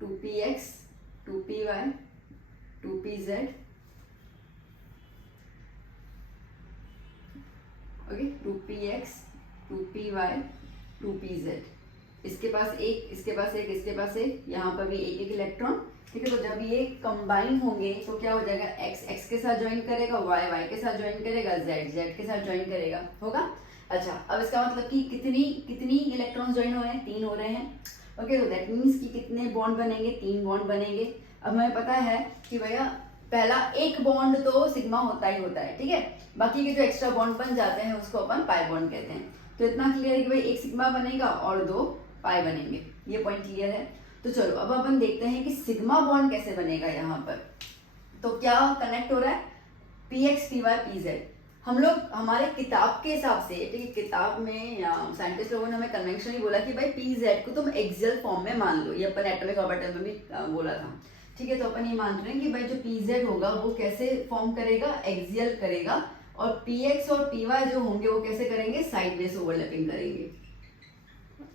2px 2py 2pz, okay, 2px 2py 2pz। इसके पास एक, इसके पास एक, इसके पास एक, यहाँ पर भी एक एक इलेक्ट्रॉन, ठीक है। तो जब ये कंबाइन होंगे तो क्या हो जाएगा, x x के साथ ज्वाइन करेगा, y y के साथ ज्वाइन करेगा, z z के साथ ज्वाइन करेगा, होगा। अच्छा, अब इसका मतलब कि कितनी इलेक्ट्रॉन्स ज्वाइन हो रहे हैं, 3 हो रहे हैं, ओके। तो दैट मीन्स कि कितने बॉन्ड बनेंगे, 3 बॉन्ड बनेंगे। अब हमें पता है कि भैया पहला एक बॉन्ड तो सिग्मा होता ही होता है, ठीक है, बाकी के जो एक्स्ट्रा बॉन्ड बन जाते हैं उसको अपन पाई बॉन्ड कहते हैं। तो इतना क्लियर है कि भाई एक सिग्मा बनेगा और 2 पाई बनेंगे, ये पॉइंट क्लियर है। तो चलो अब अपन देखते हैं कि सिग्मा बॉन्ड कैसे बनेगा यहाँ पर। तो क्या कनेक्ट हो रहा है, px py pz। हम लोग हमारे किताब के हिसाब से, ठीक है, किताब में या साइंटिस्ट लोगों ने हमें कन्वेंशनली बोला कि भाई pz को तुम एक्सियल फॉर्म में मान लो, ये अपन एटॉमिक ऑर्बिटल में भी बोला था, ठीक है। तो अपन ये मान रहे हैं कि भाई जो pz होगा वो कैसे फॉर्म करेगा, एक्सियल करेगा, और px और py जो होंगे वो कैसे करेंगे, साइडवेज ओवरलैपिंग करेंगे,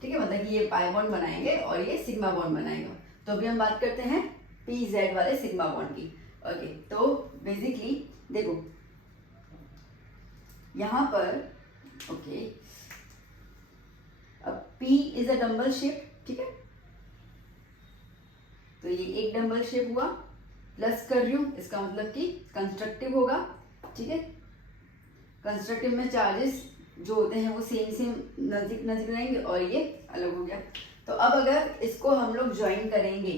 ठीक है, मतलब कि ये पाई बॉन्ड बनाएंगे और ये सिग्मा बॉन्ड बनाएगा। तो अभी हम बात करते हैं पी जेड वाले सिग्मा बॉन्ड की। ओके, तो बेसिकली देखो यहां पर, ओके, अब P is a dumbbell shape, ठीक है, तो ये एक डंबल शेप हुआ, प्लस कर रही हूं, इसका मतलब कि कंस्ट्रक्टिव होगा, ठीक है। कंस्ट्रक्टिव में चार्जेस जो होते हैं वो सेम सेम नजदीक नजदीक रहेंगे और ये अलग हो गया। तो अब अगर इसको हम लोग ज्वाइन करेंगे,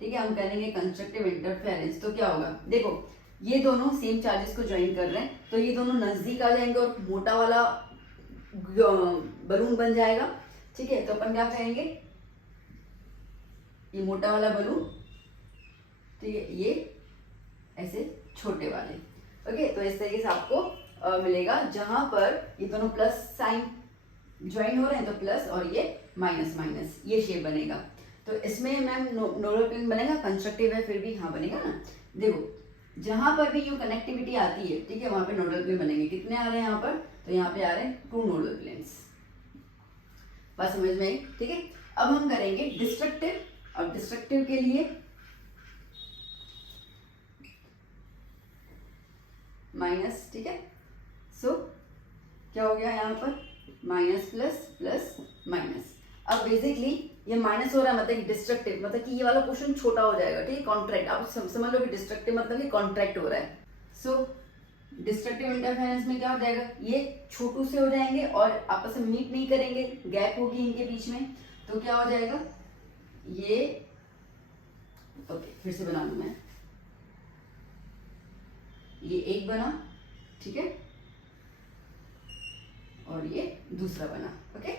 ठीक है, हम करेंगे कंस्ट्रक्टिव इंटरफेरेंस, तो क्या होगा, देखो ये दोनों सेम चार्जेस को ज्वाइन कर रहे हैं तो ये दोनों नजदीक आ जाएंगे और मोटा वाला बलून बन जाएगा, ठीक है। तो अपन क्या करेंगे, ये मोटा वाला बलून, ठीक है, ये ऐसे छोटे वाले। ओके, तो इस तरीके से आपको मिलेगा जहां पर ये दोनों प्लस साइन ज्वाइन हो रहे हैं तो प्लस और ये माइनस माइनस, ये शेप बनेगा। तो इसमें मैम नोडल प्लेन बनेगा, कंस्ट्रक्टिव है फिर भी, हाँ बनेगा ना। देखो जहां पर भी यूं कनेक्टिविटी आती है, ठीक है, वहां पे नोडल प्लेन बनेंगे। कितने आ रहे हैं यहाँ पर, तो यहाँ पे आ रहे हैं 2 नोडल प्लेन्स। बात समझ में आई, ठीक है। अब हम करेंगे डिस्ट्रक्टिव। अब डिस्ट्रक्टिव के लिए माइनस, ठीक है, सो क्या हो गया यहाँ पर, माइनस प्लस प्लस माइनस। अब बेसिकली ये माइनस हो रहा है मतलब डिस्ट्रक्टिव, मतलब कि ये वाला पोर्शन छोटा हो जाएगा, ठीक है, कॉन्ट्रैक्ट। आप समझ लो कि डिस्ट्रक्टिव मतलब कि कॉन्ट्रैक्ट हो रहा है। सो डिस्ट्रक्टिव इंटरफेरेंस में क्या हो जाएगा, ये छोटू से हो जाएंगे और आपस में मीट नहीं करेंगे, गैप होगी इनके बीच में, तो क्या हो जाएगा ये, ओके फिर से बना लूं मैं, ये एक बना, ठीक है, और ये दूसरा बना। ओके,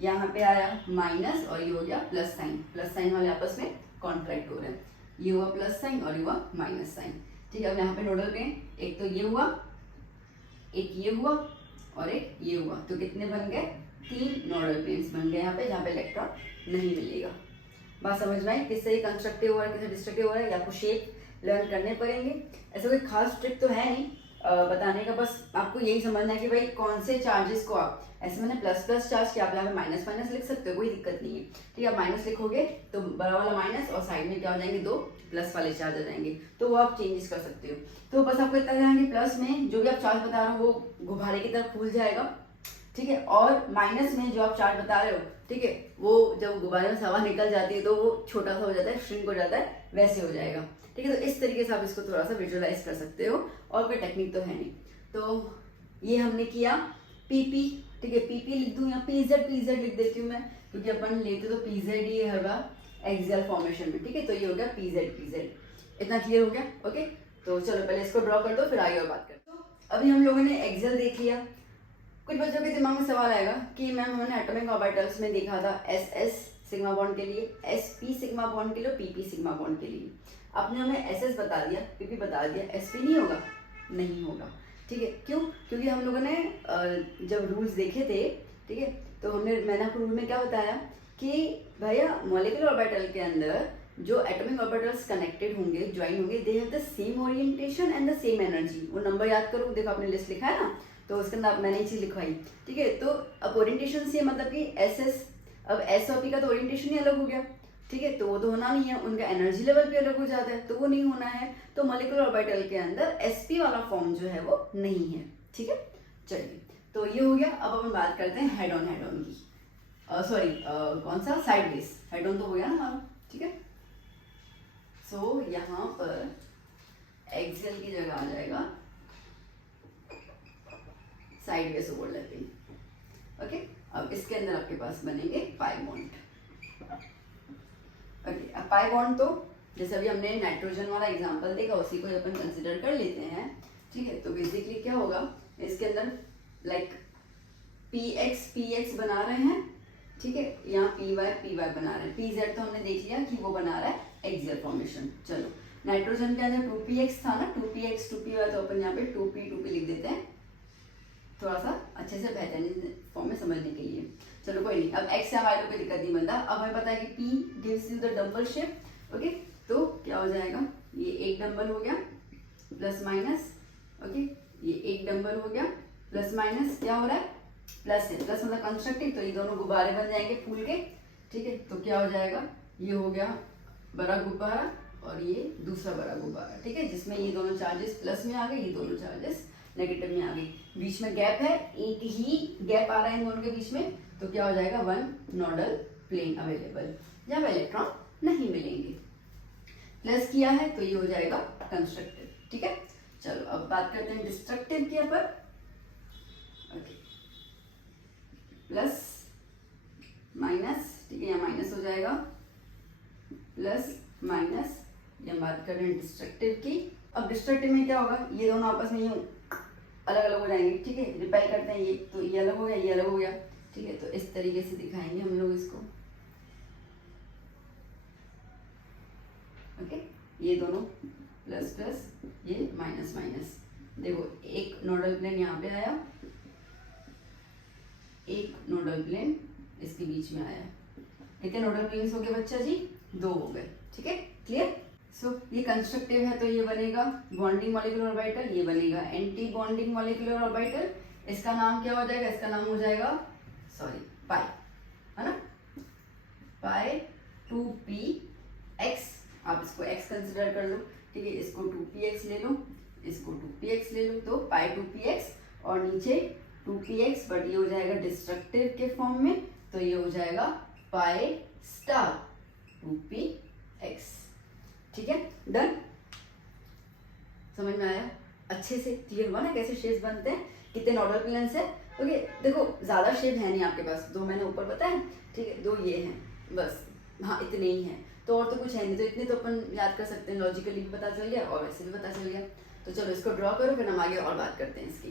यहाँ पे आया माइनस और ये हो गया प्लस साइन, प्लस साइन वाले आपस में कॉन्ट्रैक्ट हो रहे हैं, ये हुआ प्लस साइन और ये हुआ माइनस साइन, ठीक है। अब यहाँ पे नोडल प्लेन, एक तो ये हुआ, एक ये हुआ और एक ये हुआ, तो कितने बन गए, 3 नोडल प्लेन्स बन गए यहाँ पे, जहाँ पे इलेक्ट्रॉन नहीं मिलेगा। बात समझ में आई, किससे ये कंस्ट्रक्टिव हो रहा है, किससे डिस्ट्रक्टिव हो रहा है, आपको शेप लर्न करने पड़ेंगे। ऐसा कोई खास ट्रिक तो है नहीं बताने का, बस आपको यही समझना है कि भाई कौन से चार्जेस को आप, ऐसे मैंने प्लस प्लस चार्ज किया, आप यहाँ पे माइनस माइनस लिख सकते हो, कोई दिक्कत नहीं है, ठीक है। आप माइनस लिखोगे तो बड़ा वाला माइनस और साइड में क्या हो जाएंगे, 2 प्लस वाले चार्ज आ जाएंगे, तो वो आप चेंजेस कर सकते हो। तो बस आपको इतना ध्यान कि प्लस में जो भी आप चार्ज बता रहे हो वो गुब्बारे की तरफ फूल जाएगा, ठीक है, और माइनस में जो आप चार्ज बता रहे हो, ठीक है, वो जब गुब्बारे में हवा निकल जाती है तो वो छोटा सा हो जाता है, श्रिंक हो जाता है, वैसे हो जाएगा, ठीक है। तो इस तरीके से आप इसको थोड़ा सा विजुअलाइज कर सकते हो, और कोई टेक्निक तो है नहीं। तो ये हमने किया पीपी, ठीक है, पीपी लिख दूं या पीजेड लिख देती हूँ मैं, क्योंकि अपन लेते तो पीजेड ही हर बार एक्सियल फॉर्मेशन में, ठीक है। तो ये हो गया पीजेड, इतना क्लियर हो गया। ओके, तो चलो पहले इसको ड्रॉ कर दो, फिर आगे और बात करते हैं। तो अभी हम लोगों ने एक्सियल देख लिया। कुछ बच्चों के दिमाग में सवाल आएगा कि मैम हमने एटॉमिक ऑर्बिटल्स में देखा था एस सिग्मा बॉन्ड के लिए, SP सिग्मा बॉन्ड के लिए, PP सिग्मा बॉन्ड के लिए। आपने हमें SS बता दिया, PP बता दिया, SP नहीं होगा, नहीं होगा, ठीक है। क्यों, क्योंकि हम लोगों ने जब रूल्स देखे थे, ठीक है, तो मैंने आपको रूल में क्या बताया कि भैया मॉलिक्यूलर ऑर्बिटल के अंदर जो एटॉमिक ऑर्बिटल्स कनेक्टेड होंगे, ज्वाइन होंगे, they have the same orientation and the same energy. वो नंबर याद करो, देखो आपने लिस्ट लिखा है ना, तो उसके अंदर मैंने ये चीज लिखवाई, ठीक है। तो अब ओरिएंटेशन से मतलब कि SS, अब S और P का तो ओरिएंटेशन ही अलग हो गया, ठीक है, तो वो तो होना नहीं है, उनका एनर्जी लेवल भी अलग हो जाता है, तो वो नहीं होना है। तो मॉलिक्यूलर ऑर्बिटल के अंदर SP वाला फॉर्म जो है वो नहीं है, ठीक है। चलिए, तो ये हो गया। अब अपन बात करते हैं हेड ऑन की, सॉरी कौन सा, साइडवेज। हेड ऑन तो हो गया ना हमारा, ठीक है। सो यहाँ पर एक्सियल की जगह आ जाएगा साइडवेज ओवरलैपिंग। ओके, अब इसके अंदर आपके पास बनेंगे पाई बॉन्ड। ओके, अब पाई बॉन्ड तो जैसे अभी हमने नाइट्रोजन वाला एग्जांपल देखा, उसी को अपन कंसिडर कर लेते हैं, ठीक है। तो बेसिकली क्या होगा, इसके अंदर लाइक PX बना रहे हैं, ठीक है, यहाँ PY बना रहे हैं, PZ तो हमने देख लिया कि वो बना रहा है एक्सियल फॉर्मेशन। चलो, नाइट्रोजन के अंदर 2PX था ना, 2PX 2PY, तो अपन यहाँ पे 2P लिख देते हैं, थोड़ा सा अच्छे से बेहतरीन फॉर्म में समझने के लिए। चलो कोई नहीं, अब एक्स या वाई तो कोई दिक्कत नहीं बनता। अब हमें पता है कि P gives you the dumbbell shape. Okay, तो क्या हो जाएगा, ये एक डंबल हो गया प्लस माइनस, ओके, ये एक डंबल हो गया प्लस माइनस, क्या हो रहा है, प्लस है, प्लस मतलब कंस्ट्रक्टिव, तो ये दोनों गुब्बारे बन जाएंगे फूल के, ठीक है। तो क्या हो जाएगा, ये हो गया बड़ा गुब्बारा और ये दूसरा बड़ा गुब्बारा, ठीक है, जिसमें ये दोनों चार्जेस प्लस में आ गए, ये दोनों चार्जेस नेगेटिव में आ गई। बीच में गैप है, एक ही गैप आ रहा है इन दोनों के बीच में, तो क्या हो जाएगा, वन नोडल प्लेन अवेलेबल, जहाँ इलेक्ट्रॉन नहीं मिलेंगे। प्लस किया है तो ये हो जाएगा कंस्ट्रक्टिव, ठीक है। चलो अब बात करते हैं डिस्ट्रक्टिव के ऊपर। ओके, प्लस माइनस, ठीक है, यहाँ माइनस हो जाएगा, प्लस माइनस, ये हम बात कर रहे हैं डिस्ट्रक्टिव की। अब डिस्ट्रक्टिव में क्या होगा, ये दोनों आपस में यूं अलग अलग हो जाएंगे, ठीक है, रिपेल करते हैं, ये तो ये अलग हो गया, ये अलग हो गया, ठीक है। तो इस तरीके से दिखाएंगे हम लोग इसको। ओके, ये दोनों प्लस प्लस, ये माइनस माइनस। देखो एक नोडल प्लेन यहाँ पे आया, एक नोडल प्लेन इसके बीच में आया। कितने नोडल प्लेन्स हो गए बच्चा जी, दो हो गए, ठीक है, क्लियर। सो ये कंस्ट्रक्टिव है तो ये बनेगा बॉन्डिंग मॉलिक्यूलर ऑर्बिटल, ये बनेगा एंटी बॉन्डिंग मॉलिक्यूलर ऑर्बिटल। इसका नाम क्या हो जाएगा, इसका नाम हो जाएगा पाई, है ना, पाई 2px, आप इसको x कंसिडर कर लो, ठीक है, इसको 2px ले लो, इसको 2px ले लो, तो पाई 2px और नीचे 2px, बट ये हो जाएगा डिस्ट्रक्टिव के फॉर्म में, तो ये हो जाएगा पाई स्टार 2px, ठीक है, डन। समझ में आया, अच्छे से क्लियर हुआ ना कैसे शेप्स बनते हैं, कितने नोडल प्लेन्स है। ओके, देखो ज्यादा शेप है नहीं आपके पास, दो मैंने ऊपर बताया, ठीक है, दो ये हैं बस, हाँ इतने ही हैं, तो और तो कुछ है नहीं, तो इतने तो अपन याद कर सकते हैं, लॉजिकली भी पता चल गया और वैसे भी पता चल गया। तो चलो इसको ड्रॉ करो, फिर हम आगे और बात करते हैं इसकी।